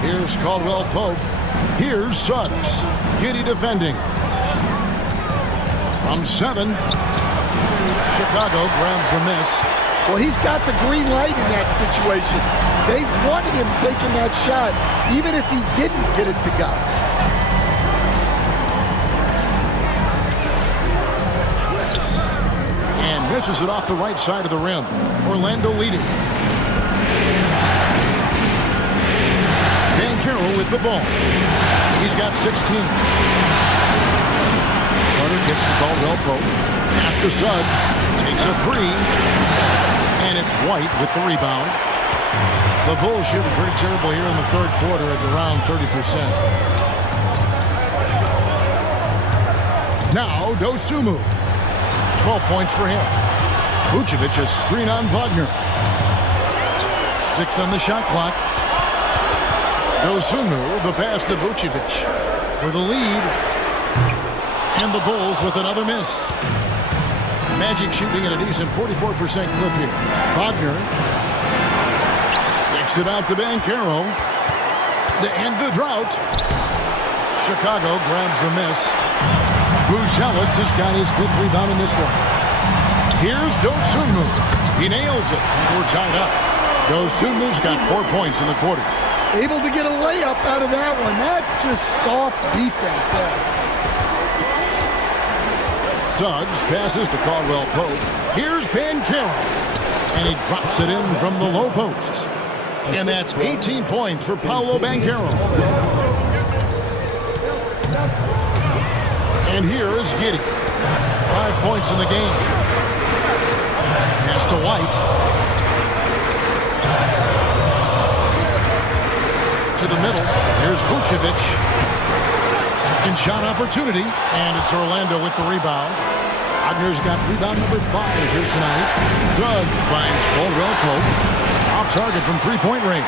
Here's Caldwell Pope. Here's Suggs. Giddey defending. From 7. Chicago grabs the miss. Well, he's got the green light in that situation. They want him taking that shot, even if he didn't get it to go. And misses it off the right side of the rim. Orlando leading. Dan Carroll with the ball. He's got 16. Carter gets to Caldwell Pope. After Suggs takes a 3. And it's White with the rebound. The Bulls shooting pretty terrible here in the third quarter at around 30%. Now Dosumu. 12 points for him. Vucevic a screen on Wagner. 6 on the shot clock. Dosumu, the pass to Vucevic for the lead. And the Bulls with another miss. Magic shooting at a decent 44% clip here. Wagner kicks it out to Banchero to end the drought. Chicago grabs the miss. Buzelis has got his 5th rebound in this one. Here's Dosumu. He nails it. We're tied up. Dosumu's got 4 points in the quarter. Able to get a layup out of that one. That's just soft defense there. Suggs passes to Caldwell Pope. Here's Banchero. And he drops it in from the low post. And that's 18 points for Paolo Banchero. And here is Giddey. 5 points in the game. Pass to White. To the middle. Here's Vucevic. Second shot opportunity. And it's Orlando with the rebound. Wagner's got rebound number 5 here tonight. Suggs finds Caldwell Pope. Off target from three-point range.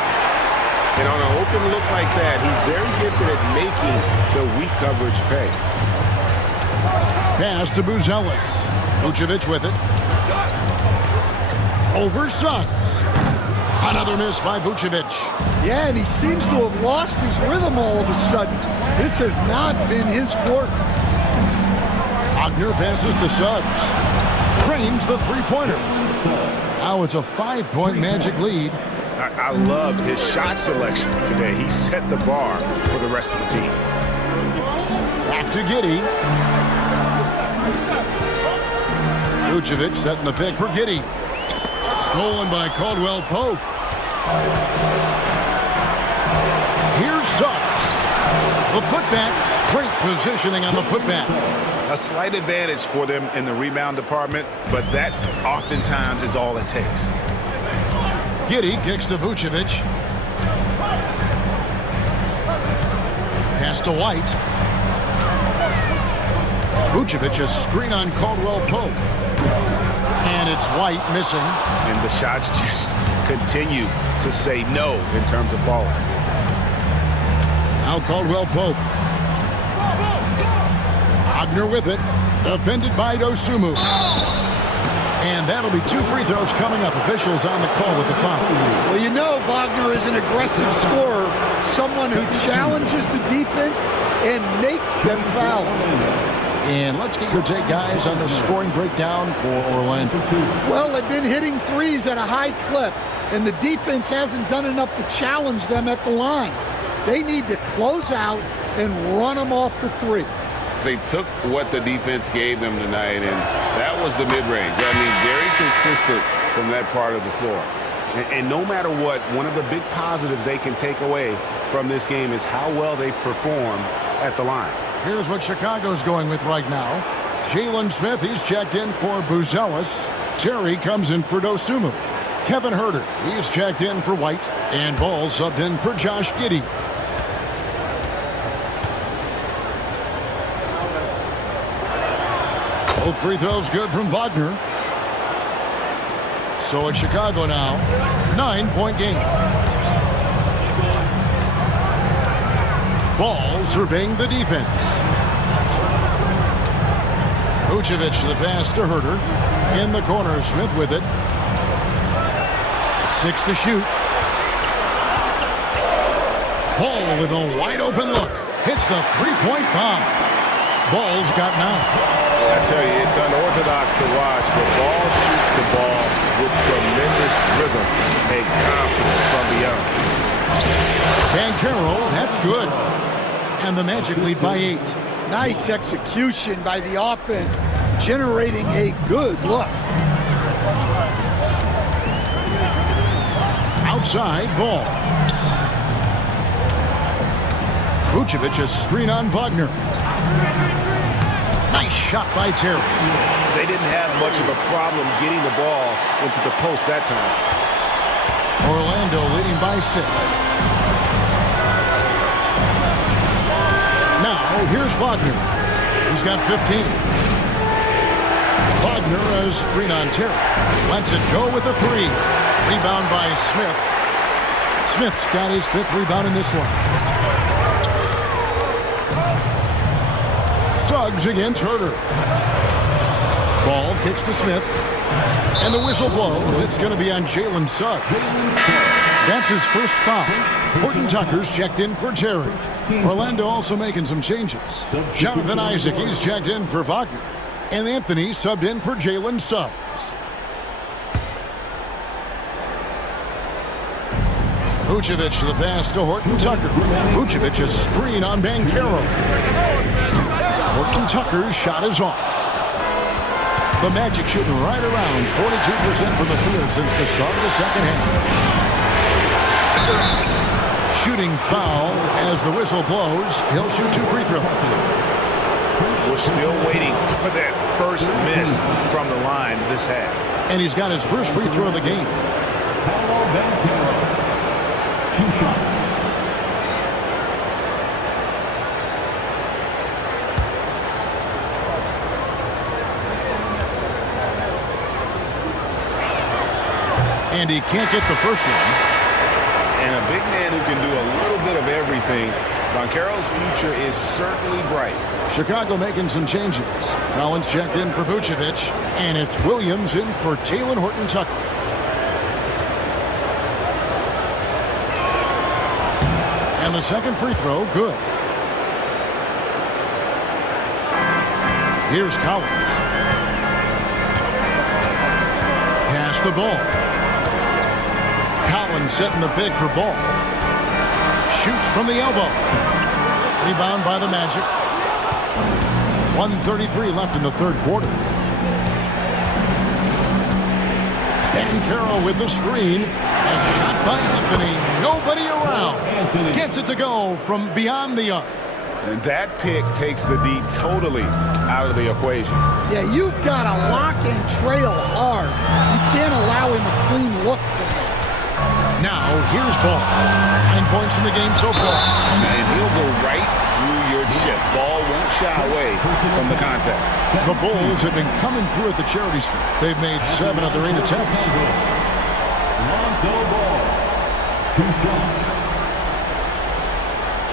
And on an open look like that, he's very gifted at making the weak coverage pay. Pass to Buzelis. Vucevic with it. Over Suggs. Another miss by Vucevic. Yeah, and he seems to have lost his rhythm all of a sudden. This has not been his quarter. Wagner passes to Suggs. Cranes the three-pointer. Now it's a 5-point Magic lead. I loved his shot selection today. He set the bar for the rest of the team. Back to Giddey. Vucevic setting the pick for Giddey. Stolen by Caldwell Pope. Here's Suggs. The putback. Great positioning on the putback. A slight advantage for them in the rebound department, but that oftentimes is all it takes. Giddey kicks to Vucevic. Pass to White. Vucevic a screen on Caldwell Pope. And it's White missing. And the shots just continue to say no in terms of falling. Now Caldwell Pope. Wagner with it. Defended by Dosumu. And that'll be 2 free throws coming up. Officials on the call with the foul. Well, you know Wagner is an aggressive scorer. Someone who challenges the defense and makes them foul. And let's get your take, guys, on the scoring breakdown for Orlando. Well, they've been hitting threes at a high clip, and the defense hasn't done enough to challenge them at the line. They need to close out and run them off the three. They took what the defense gave them tonight, and that was the mid-range. I mean, very consistent from that part of the floor. And no matter what, one of the big positives they can take away from this game is how well they perform at the line. Here's what Chicago's going with right now. Jalen Smith, he's checked in for Buzelis. Terry comes in for Dosumu. Kevin Huerter, he's checked in for White. And Ball subbed in for Josh Giddey. Both free throws good from Wagner. So it's Chicago now. 9-point game. Ball surveying the defense. Vucevic the pass to Huerter. In the corner, Smith with it. 6 to shoot. Ball with a wide open look. Hits the three-point bomb. Ball's got 9. I tell you, it's unorthodox to watch, but Ball shoots the ball with tremendous rhythm and confidence from beyond. Banchero, that's good. And the Magic lead by 8. Nice execution by the offense, generating a good look. Outside, Ball. Vucevic a screen on Wagner. Nice shot by Terry. They didn't have much of a problem getting the ball into the post that time. Orlando leading by 6. Now, here's Wagner. He's got 15. Wagner as screen on Terry. Lets it go with a 3. Rebound by Smith. Smith's got his 5th rebound in this one. Suggs against Herter. Ball kicks to Smith. And the whistle blows. It's going to be on Jalen Suggs. That's his first foul. Horton Tucker's checked in for Terry. Orlando also making some changes. Jonathan Isaac, he's checked in for Wagner. And Anthony subbed in for Jalen Suggs. Vucevic the pass to Horton Tucker. Vucevic a screen on Banchero. Horton Tucker's shot is off. The Magic shooting right around 42% from the field since the start of the second half. Shooting foul as the whistle blows. He'll shoot 2 free throws. We're still waiting for that first miss from the line this half. And he's got his first free throw of the game. 2 shots. And he can't get the first one. And a big man who can do a little bit of everything. Banchero's future is certainly bright. Chicago making some changes. Collins checked in for Vucevic. And it's Williams in for Talen Horton Tucker. And the second free throw, good. Here's Collins. Pass the ball. Collins setting the big for Ball. Shoots from the elbow. Rebound by the Magic. 1:33 left in the third quarter. Banchero with the screen. A shot by Anthony. Nobody around. Gets it to go from beyond the arc. And that pick takes the D totally out of the equation. Yeah, you've got to lock and trail hard. You can't allow him a clean look for that. Now, here's Ball. 9 points in the game so far. And he'll go right through your chest. Ball won't shy away from the contact. The Bulls have been coming through at the charity stripe. They've made 7 of their 8 attempts. Lonzo Ball. 2 shots.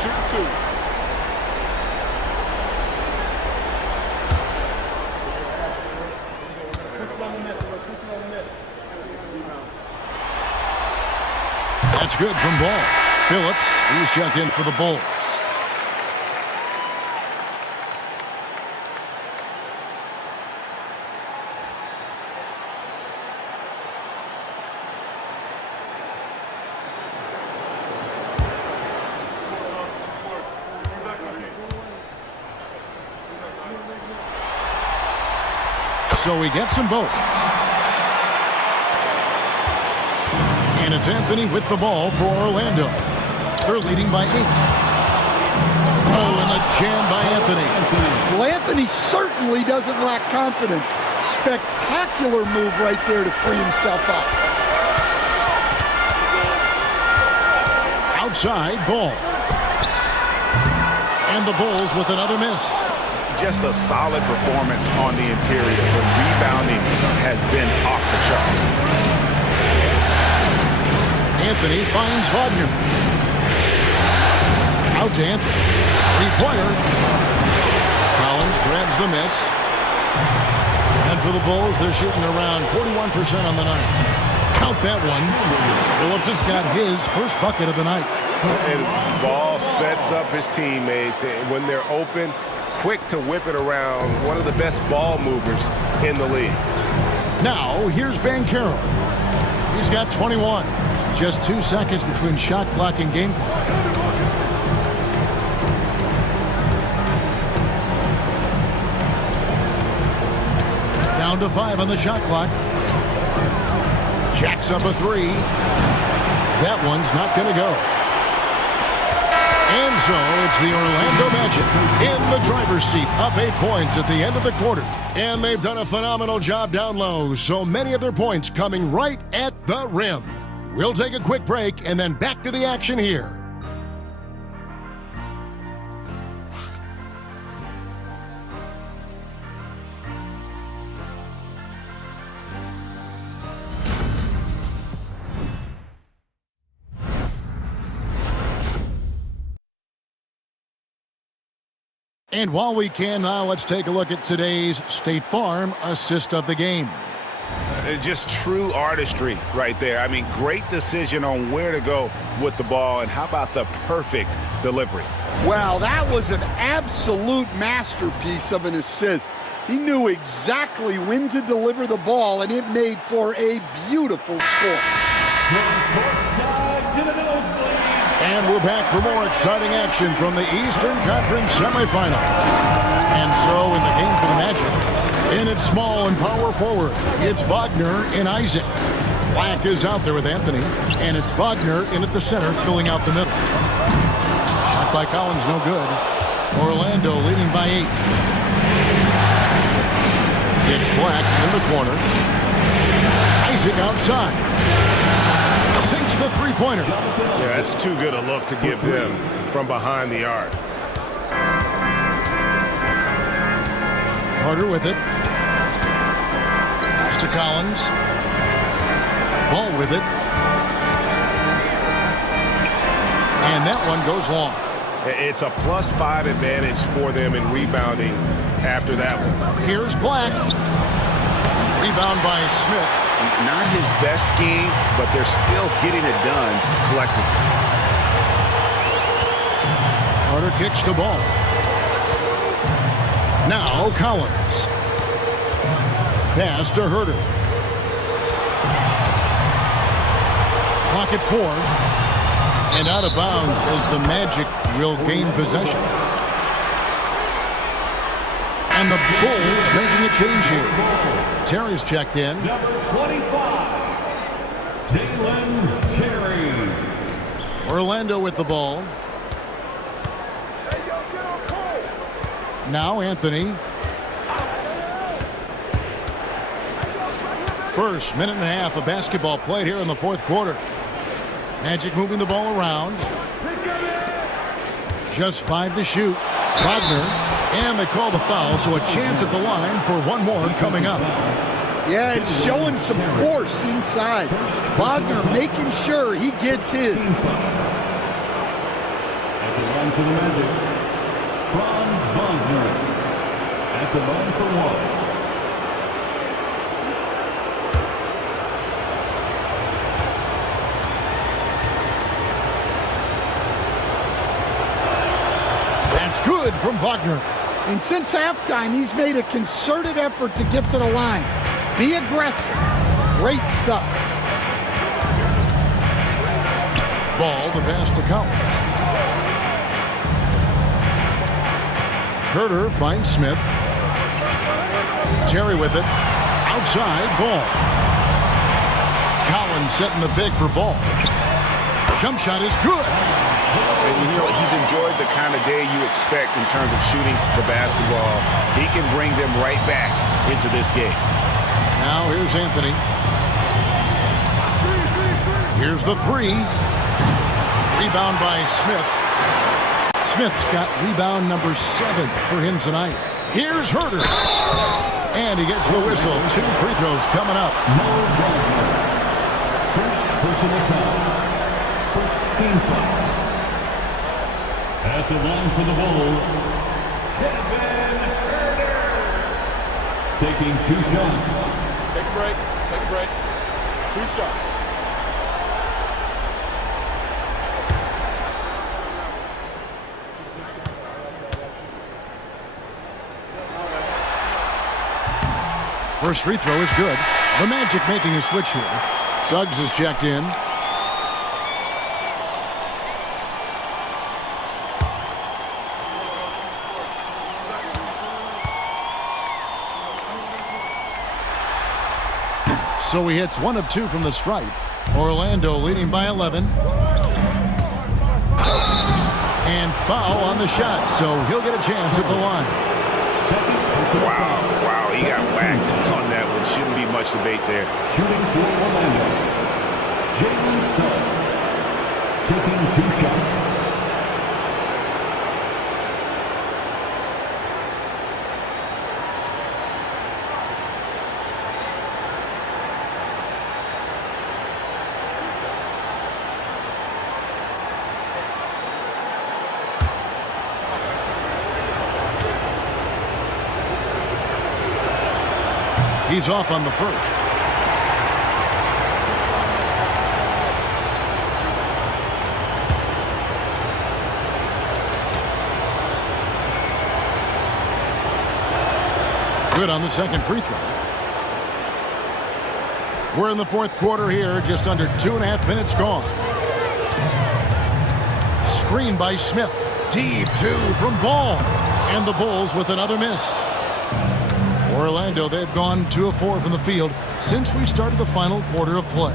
Shoot 2. That's good from Ball. Phillips, he's checked in for the Bulls. So he gets them both. And it's Anthony with the ball for Orlando. They're leading by 8. Oh, and the jam by Anthony. Well, Anthony certainly doesn't lack confidence. Spectacular move right there to free himself up. Outside, Ball. And the Bulls with another miss. Just a solid performance on the interior. The rebounding has been off the chart. Anthony finds Wagner. Out to Anthony. Three-pointer. Collins grabs the miss. And for the Bulls, they're shooting around 41% on the night. Count that one. Phillips has got his first bucket of the night. And Ball sets up his teammates. When they're open, quick to whip it around. One of the best ball movers in the league. Now, here's Banchero. He's got 21. Just 2 seconds between shot clock and game clock. Down to 5 on the shot clock. Jacks up a 3. That one's not going to go. And so it's the Orlando Magic in the driver's seat, up 8 points at the end of the quarter. And they've done a phenomenal job down low, so many of their points coming right at the rim. We'll take a quick break and then back to the action here. And while we can now, let's take a look at today's State Farm assist of the game. Just true artistry right there. I mean, great decision on where to go with the ball, and how about the perfect delivery? Well, that was an absolute masterpiece of an assist. He knew exactly when to deliver the ball, and it made for a beautiful score. And we're back for more exciting action from the Eastern Conference semifinal. And so in the game for the Magic, in its small and power forward, it's Wagner and Isaac. Black is out there with Anthony, and it's Wagner in at the center, filling out the middle. Shot by Collins, no good. Orlando leading by 8. It's Black in the corner. Isaac outside. Sinks the three-pointer. Yeah, that's too good a look to give him from behind the arc. Carter with it. Pass to Collins. Ball with it. And that one goes long. It's a +5 advantage for them in rebounding after that one. Here's Black. Rebound by Smith. Not his best game, but they're still getting it done collectively. Carter kicks the ball. Now Collins. Pass to Herter. Clock at 4. And out of bounds as the Magic will gain possession. And the Bulls making a change here. Terry's checked in. Number 25, Jalen Terry. Orlando with the ball. Now Anthony. First minute and a half of basketball played here in the fourth quarter. Magic moving the ball around. Just 5 to shoot. Wagner. And they call the foul, so a chance at the line for one more coming up. Yeah, it's showing some force inside. Wagner making sure he gets his. At the line for the Magic, Franz Wagner. At the line for one. That's good from Wagner. And since halftime, he's made a concerted effort to get to the line. Be aggressive. Great stuff. Ball, the pass to Collins. Herter finds Smith. Terry with it. Outside, ball. Collins setting the pick for ball. Jump shot is good. And you know, he's enjoyed the kind of day you expect in terms of shooting the basketball. He can bring them right back into this game. Now here's Anthony. Here's the 3. Rebound by Smith. Smith's got rebound number 7 for him tonight. Here's Herter. And he gets the whistle. 2 free throws coming up. First personal foul. First team foul. At the line for the Bulls, Kevin Herter. Taking 2 shots. Take a break. Take a break. 2 shots. First free throw is good. The Magic making a switch here. Suggs is checked in. So he hits 1 of 2 from the stripe. Orlando leading by 11. And foul on the shot, so he'll get a chance at the line. Wow, he got whacked on that one. Shouldn't be much debate there. Shooting for Orlando, Jalen Suggs. Taking 2 shots. He's off on the first. Good on the second free throw. We're in the fourth quarter here, just under 2.5 minutes gone. Screen by Smith. Deep two from Ball. And the Bulls with another miss. For Orlando, they've gone 2 of 4 from the field since we started the final quarter of play.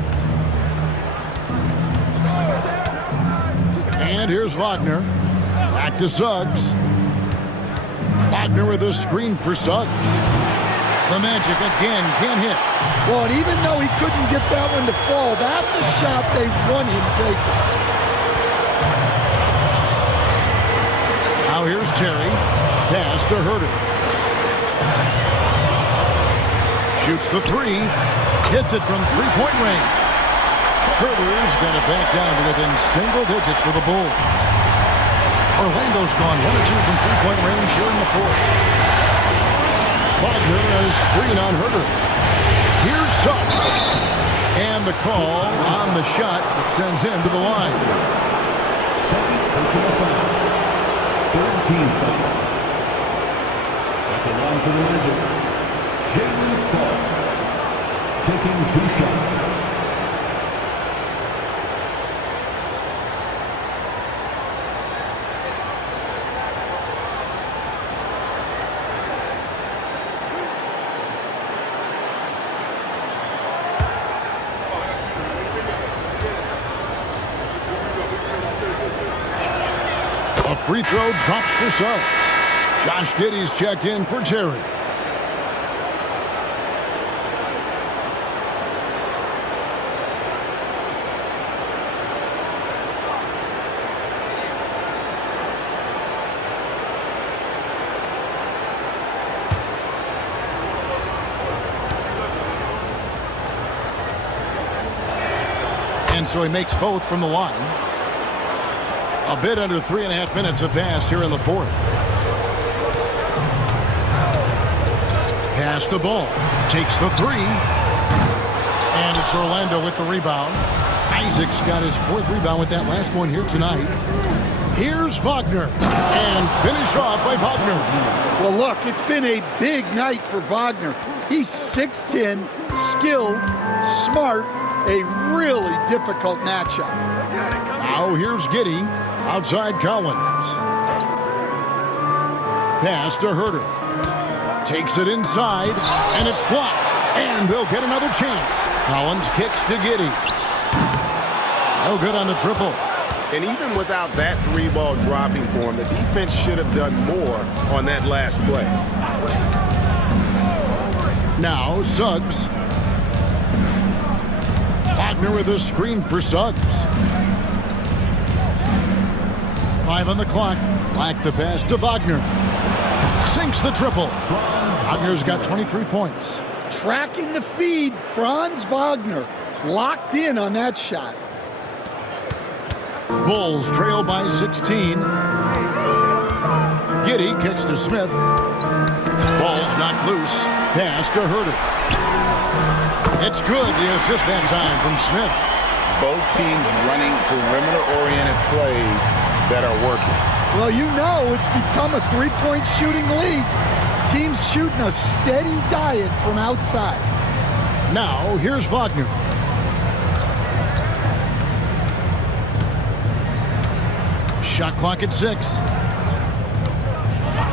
And here's Wagner. Back to Suggs. Wagner with a screen for Suggs. The Magic again can't hit. Well, and even though he couldn't get that one to fall, that's a shot they want him taking. Now here's Terry. Pass to Herter. Shoots the three. Hits it from three-point range. Herter's got it back down to within single digits for the Bulls. Orlando's gone 1 of 2 from three-point range here in the fourth. Wagner has screen on Herter. Here's Suggs. And the call on the shot that sends him to the line. Second personal foul. Third team foul. At the line for the Magic, Jalen Suggs, taking 2 shots. A free throw drops for Suggs. Josh Giddey's checked in for Terry. And so he makes both from the line. A bit under 3.5 minutes have passed here in the fourth. Pass the ball. Takes the three. And it's Orlando with the rebound. Isaac's got his 4th rebound with that last one here tonight. Here's Wagner. And finished off by Wagner. Well, look, it's been a big night for Wagner. He's 6'10", skilled, smart, a really difficult matchup. Now here's Giddey. Outside Collins. Pass to Herter. Takes it inside, and it's blocked. And they'll get another chance. Collins kicks to Giddey. No good on the triple. And even without that 3-ball dropping for him, the defense should have done more on that last play. Now Suggs. Wagner with a screen for Suggs. 5 on the clock. Black the pass to Wagner. Sinks the triple. Wagner's got 23 points. Tracking the feed, Franz Wagner. Locked in on that shot. Bulls trail by 16. Giddey kicks to Smith. Ball's knocked loose. Pass to Herter. It's good. The assist that time from Smith. Both teams running perimeter-oriented plays that are working. Well, you know it's become a 3-point shooting league. Teams shooting a steady diet from outside. Now, here's Wagner. Shot clock at 6.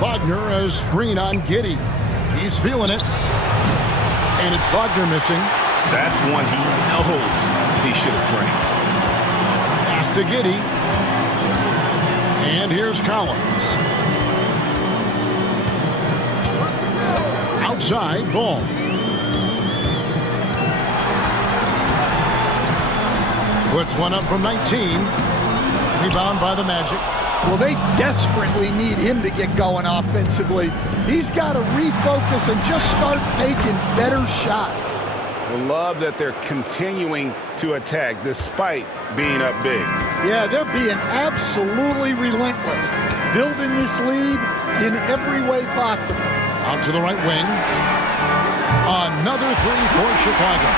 Wagner has screen on Giddey. He's feeling it. And it's Wagner missing. That's one he knows he should have drained. Pass to Giddey. And here's Collins. Outside Ball. Puts one up from 19. Rebound by the Magic. Well, they desperately need him to get going offensively. He's got to refocus and just start taking better shots. We love that they're continuing to attack despite being up big. Yeah, they're being absolutely relentless, building this lead in every way possible. Out to the right wing. Another three for Chicago.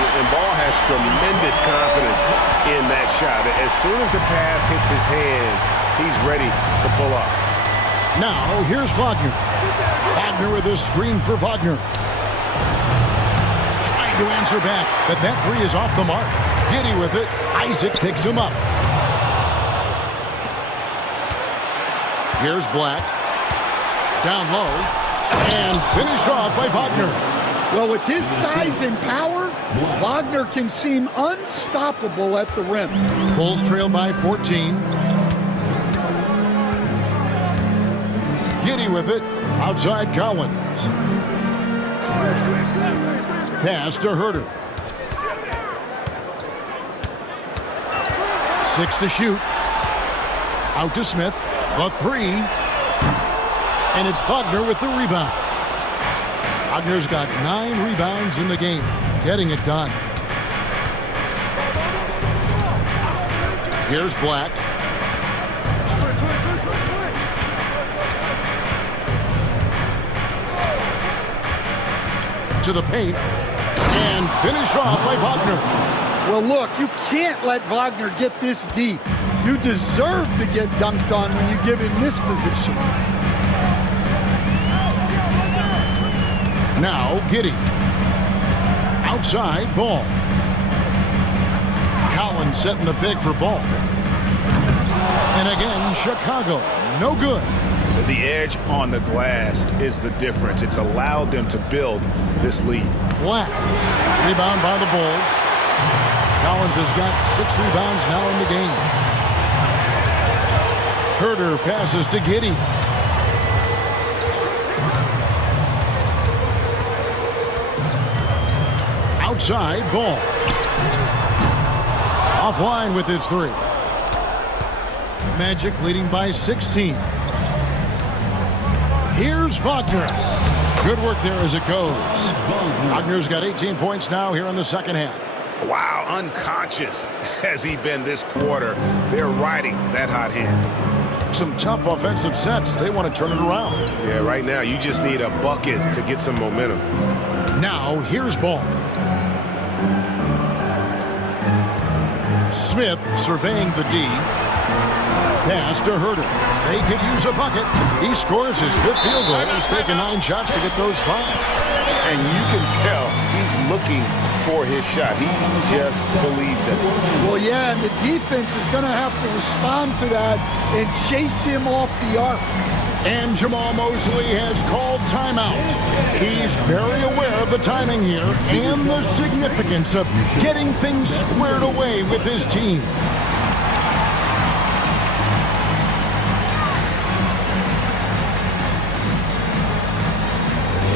And Ball has tremendous confidence in that shot. As soon as the pass hits his hands, he's ready to pull up. Now, here's Wagner. Wagner with a screen for Wagner. Trying to answer back, but that three is off the mark. Giddy with it. Isaac picks him up. Here's Black. Down low. And finished off by Wagner. Well, with his size and power, Wagner can seem unstoppable at the rim. Bulls trail by 14. Giddy with it. Outside Collins. Pass to Herter. 6 to shoot. Out to Smith. The three. And it's Wagner with the rebound. Wagner's got 9 rebounds in the game. Getting it done. Here's Black. To the paint. And finished off by Wagner. Well, look, you can't let Wagner get this deep. You deserve to get dunked on when you give him this position. Now, Giddy. Outside, Ball. Collins setting the pick for Ball. And again, Chicago. No good. The edge on the glass is the difference. It's allowed them to build this lead. Black. Rebound by the Bulls. Collins has got 6 rebounds now in the game. Herter passes to Giddy. Outside, Ball. Offline with his three. Magic leading by 16. Here's Wagner. Good work there as it goes. Wagner's got 18 points now here in the second half. Wow, unconscious has he been this quarter. They're riding that hot hand. Some tough offensive sets. They want to turn it around. Yeah, right now you just need a bucket to get some momentum. Now, here's Ball. Smith surveying the D. Pass to Herter. They could use a bucket. He scores his 5th field goal. He's taken 9 shots to get those 5. And you can tell he's looking for his shot. He just believes it. Well, yeah, and the defense is going to have to respond to that and chase him off the arc. And Jamal Mosley has called timeout. He's very aware of the timing here and the significance of getting things squared away with his team.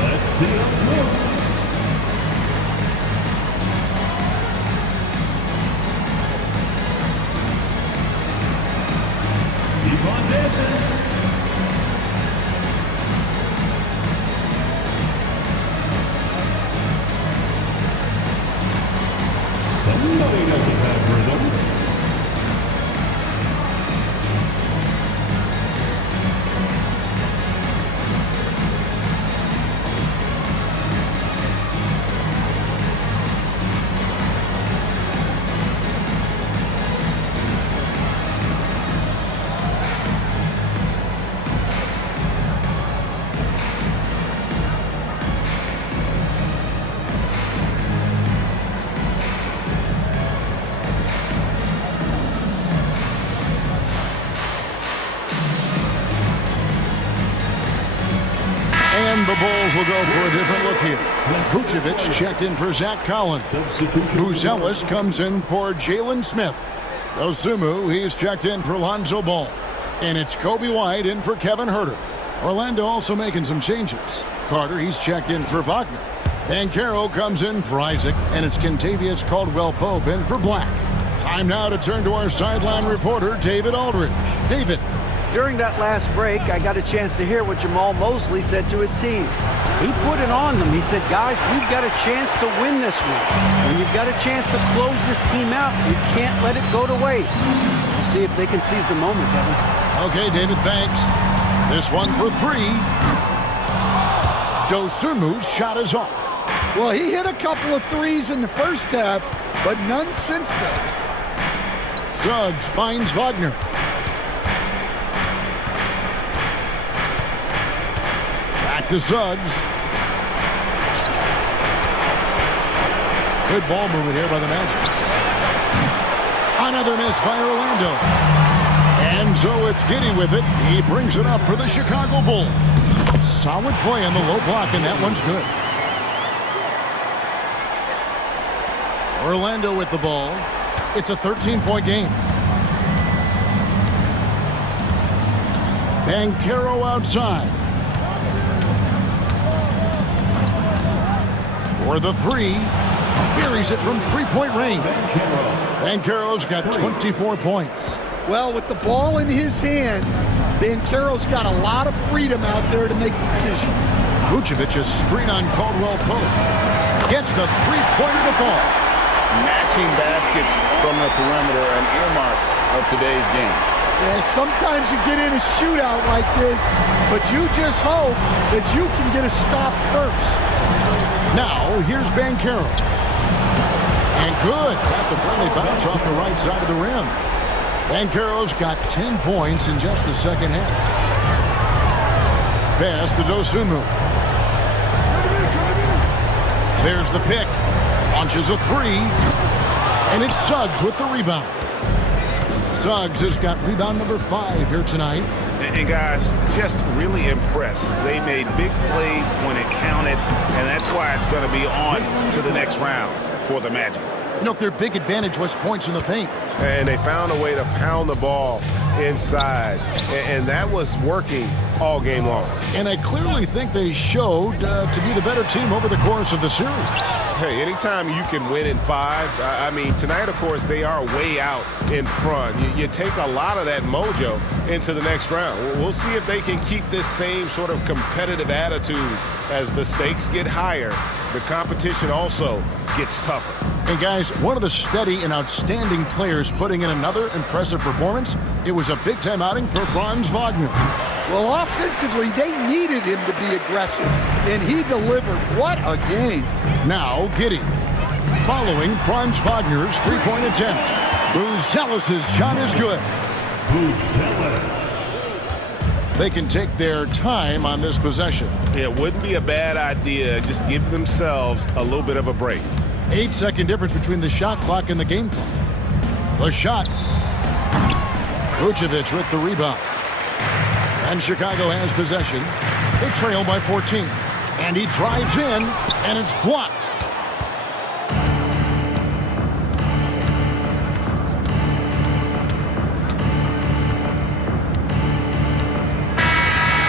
Let's see up close. Keep on dancing. Somebody doesn't have rhythm. And the Bulls will go for a different look here. Vucevic checked in for Zach Collins. Buzelis comes in for Jalen Smith. Dosunmu, he's checked in for Lonzo Ball. And it's Kobe White in for Kevin Herter. Orlando also making some changes. Carter, he's checked in for Wagner. Banchero comes in for Isaac. And it's Kentavious Caldwell-Pope in for Black. Time now to turn to our sideline reporter, David Aldridge. David. During that last break, I got a chance to hear what Jamal Mosley said to his team. He put it on them. He said, guys, we've got a chance to win this one. When you've got a chance to close this team out, you can't let it go to waste. We'll see if they can seize the moment, Kevin. Okay, David, thanks. This one for 3. Dosunmu's shot is off. Well, he hit a couple of threes in the first half, but none since then. Suggs finds Wagner. Back to Suggs. Good ball movement here by the Magic. Another miss by Orlando. And so it's Giddey with it. He brings it up for the Chicago Bulls. Solid play on the low block, and that one's good. Orlando with the ball. It's a 13-point game. Banchero outside. For the three. Buries it from three-point range. Banchero's got 24 points. Well, with the ball in his hands, Banchero's got a lot of freedom out there to make decisions. Vucevic is screen on Caldwell Pope. Gets the three-pointer to fall. Matching baskets from the perimeter, an earmark of today's game. Yeah, sometimes you get in a shootout like this, but you just hope that you can get a stop first. Now, here's Banchero. And good. Got the friendly bounce off the right side of the rim. Banchero's got 10 points in just the second half. Pass to Dosunmu. There's the pick. Launches a three. And it's Suggs with the rebound. Suggs has got rebound number 5 here tonight. And guys, just really impressed. They made big plays when it counted, and that's why it's going to be on to the next round for the Magic. You know, their big advantage was points in the paint. And they found a way to pound the ball inside, and that was working all game long. And I clearly think they showed to be the better team over the course of the series. Hey, anytime you can win in 5, I mean, tonight, of course, they are way out in front. You take a lot of that mojo into the next round. We'll see if they can keep this same sort of competitive attitude as the stakes get higher. The competition also gets tougher. And guys, one of the steady and outstanding players putting in another impressive performance, it was a big-time outing for Franz Wagner. Well, offensively, they needed him to be aggressive, and he delivered. What a game. Now, Giddey. Following Franz Wagner's three-point attempt. Buzelis' shot is good. They can take their time on this possession. It wouldn't be a bad idea. Just give themselves a little bit of a break. 8-second difference between the shot clock and the game clock. The shot. Vucevic with the rebound. And Chicago has possession. They trail by 14. And he drives in, and it's blocked.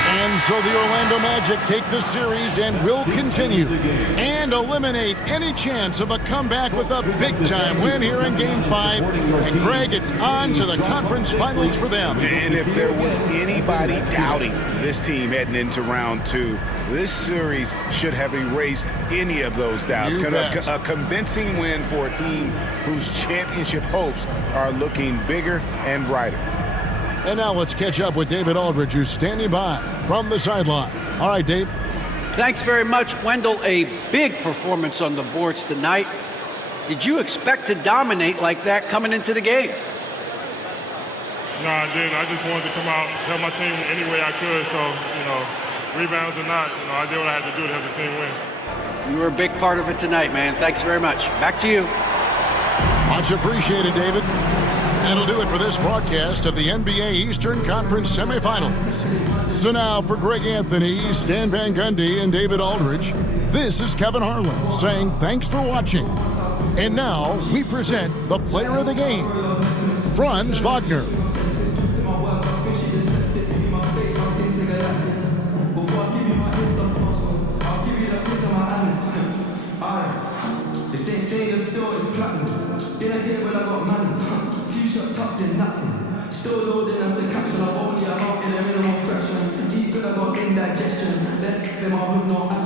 And so the Orlando Magic take the series and will continue and eliminate any chance of a comeback with a big-time win here in Game 5. And, Greg, it's on to the conference finals for them. And if there was anybody doubting this team heading into round 2, this series should have erased any of those doubts. A convincing win for a team whose championship hopes are looking bigger and brighter. And now let's catch up with David Aldridge, who's standing by from the sideline. All right, Dave. Thanks very much, Wendell. A big performance on the boards tonight. Did you expect to dominate like that coming into the game? No, I didn't. I just wanted to come out, help my team any way I could. So, rebounds or not, I did what I had to do to help the team win. You were a big part of it tonight, man. Thanks very much. Back to you. Much appreciated, David. That'll do it for this broadcast of the NBA Eastern Conference Semifinals. So now for Greg Anthony, Stan Van Gundy, and David Aldridge, this is Kevin Harlan saying thanks for watching. And now we present the player of the game, Franz Wagner. This ain't stainless steel, it's platinum. In a day when I got money, t-shirt tucked in nothing. Still loading as the caption, I'm only a half in a minimum fraction. Eat good, I got indigestion. Let them all know as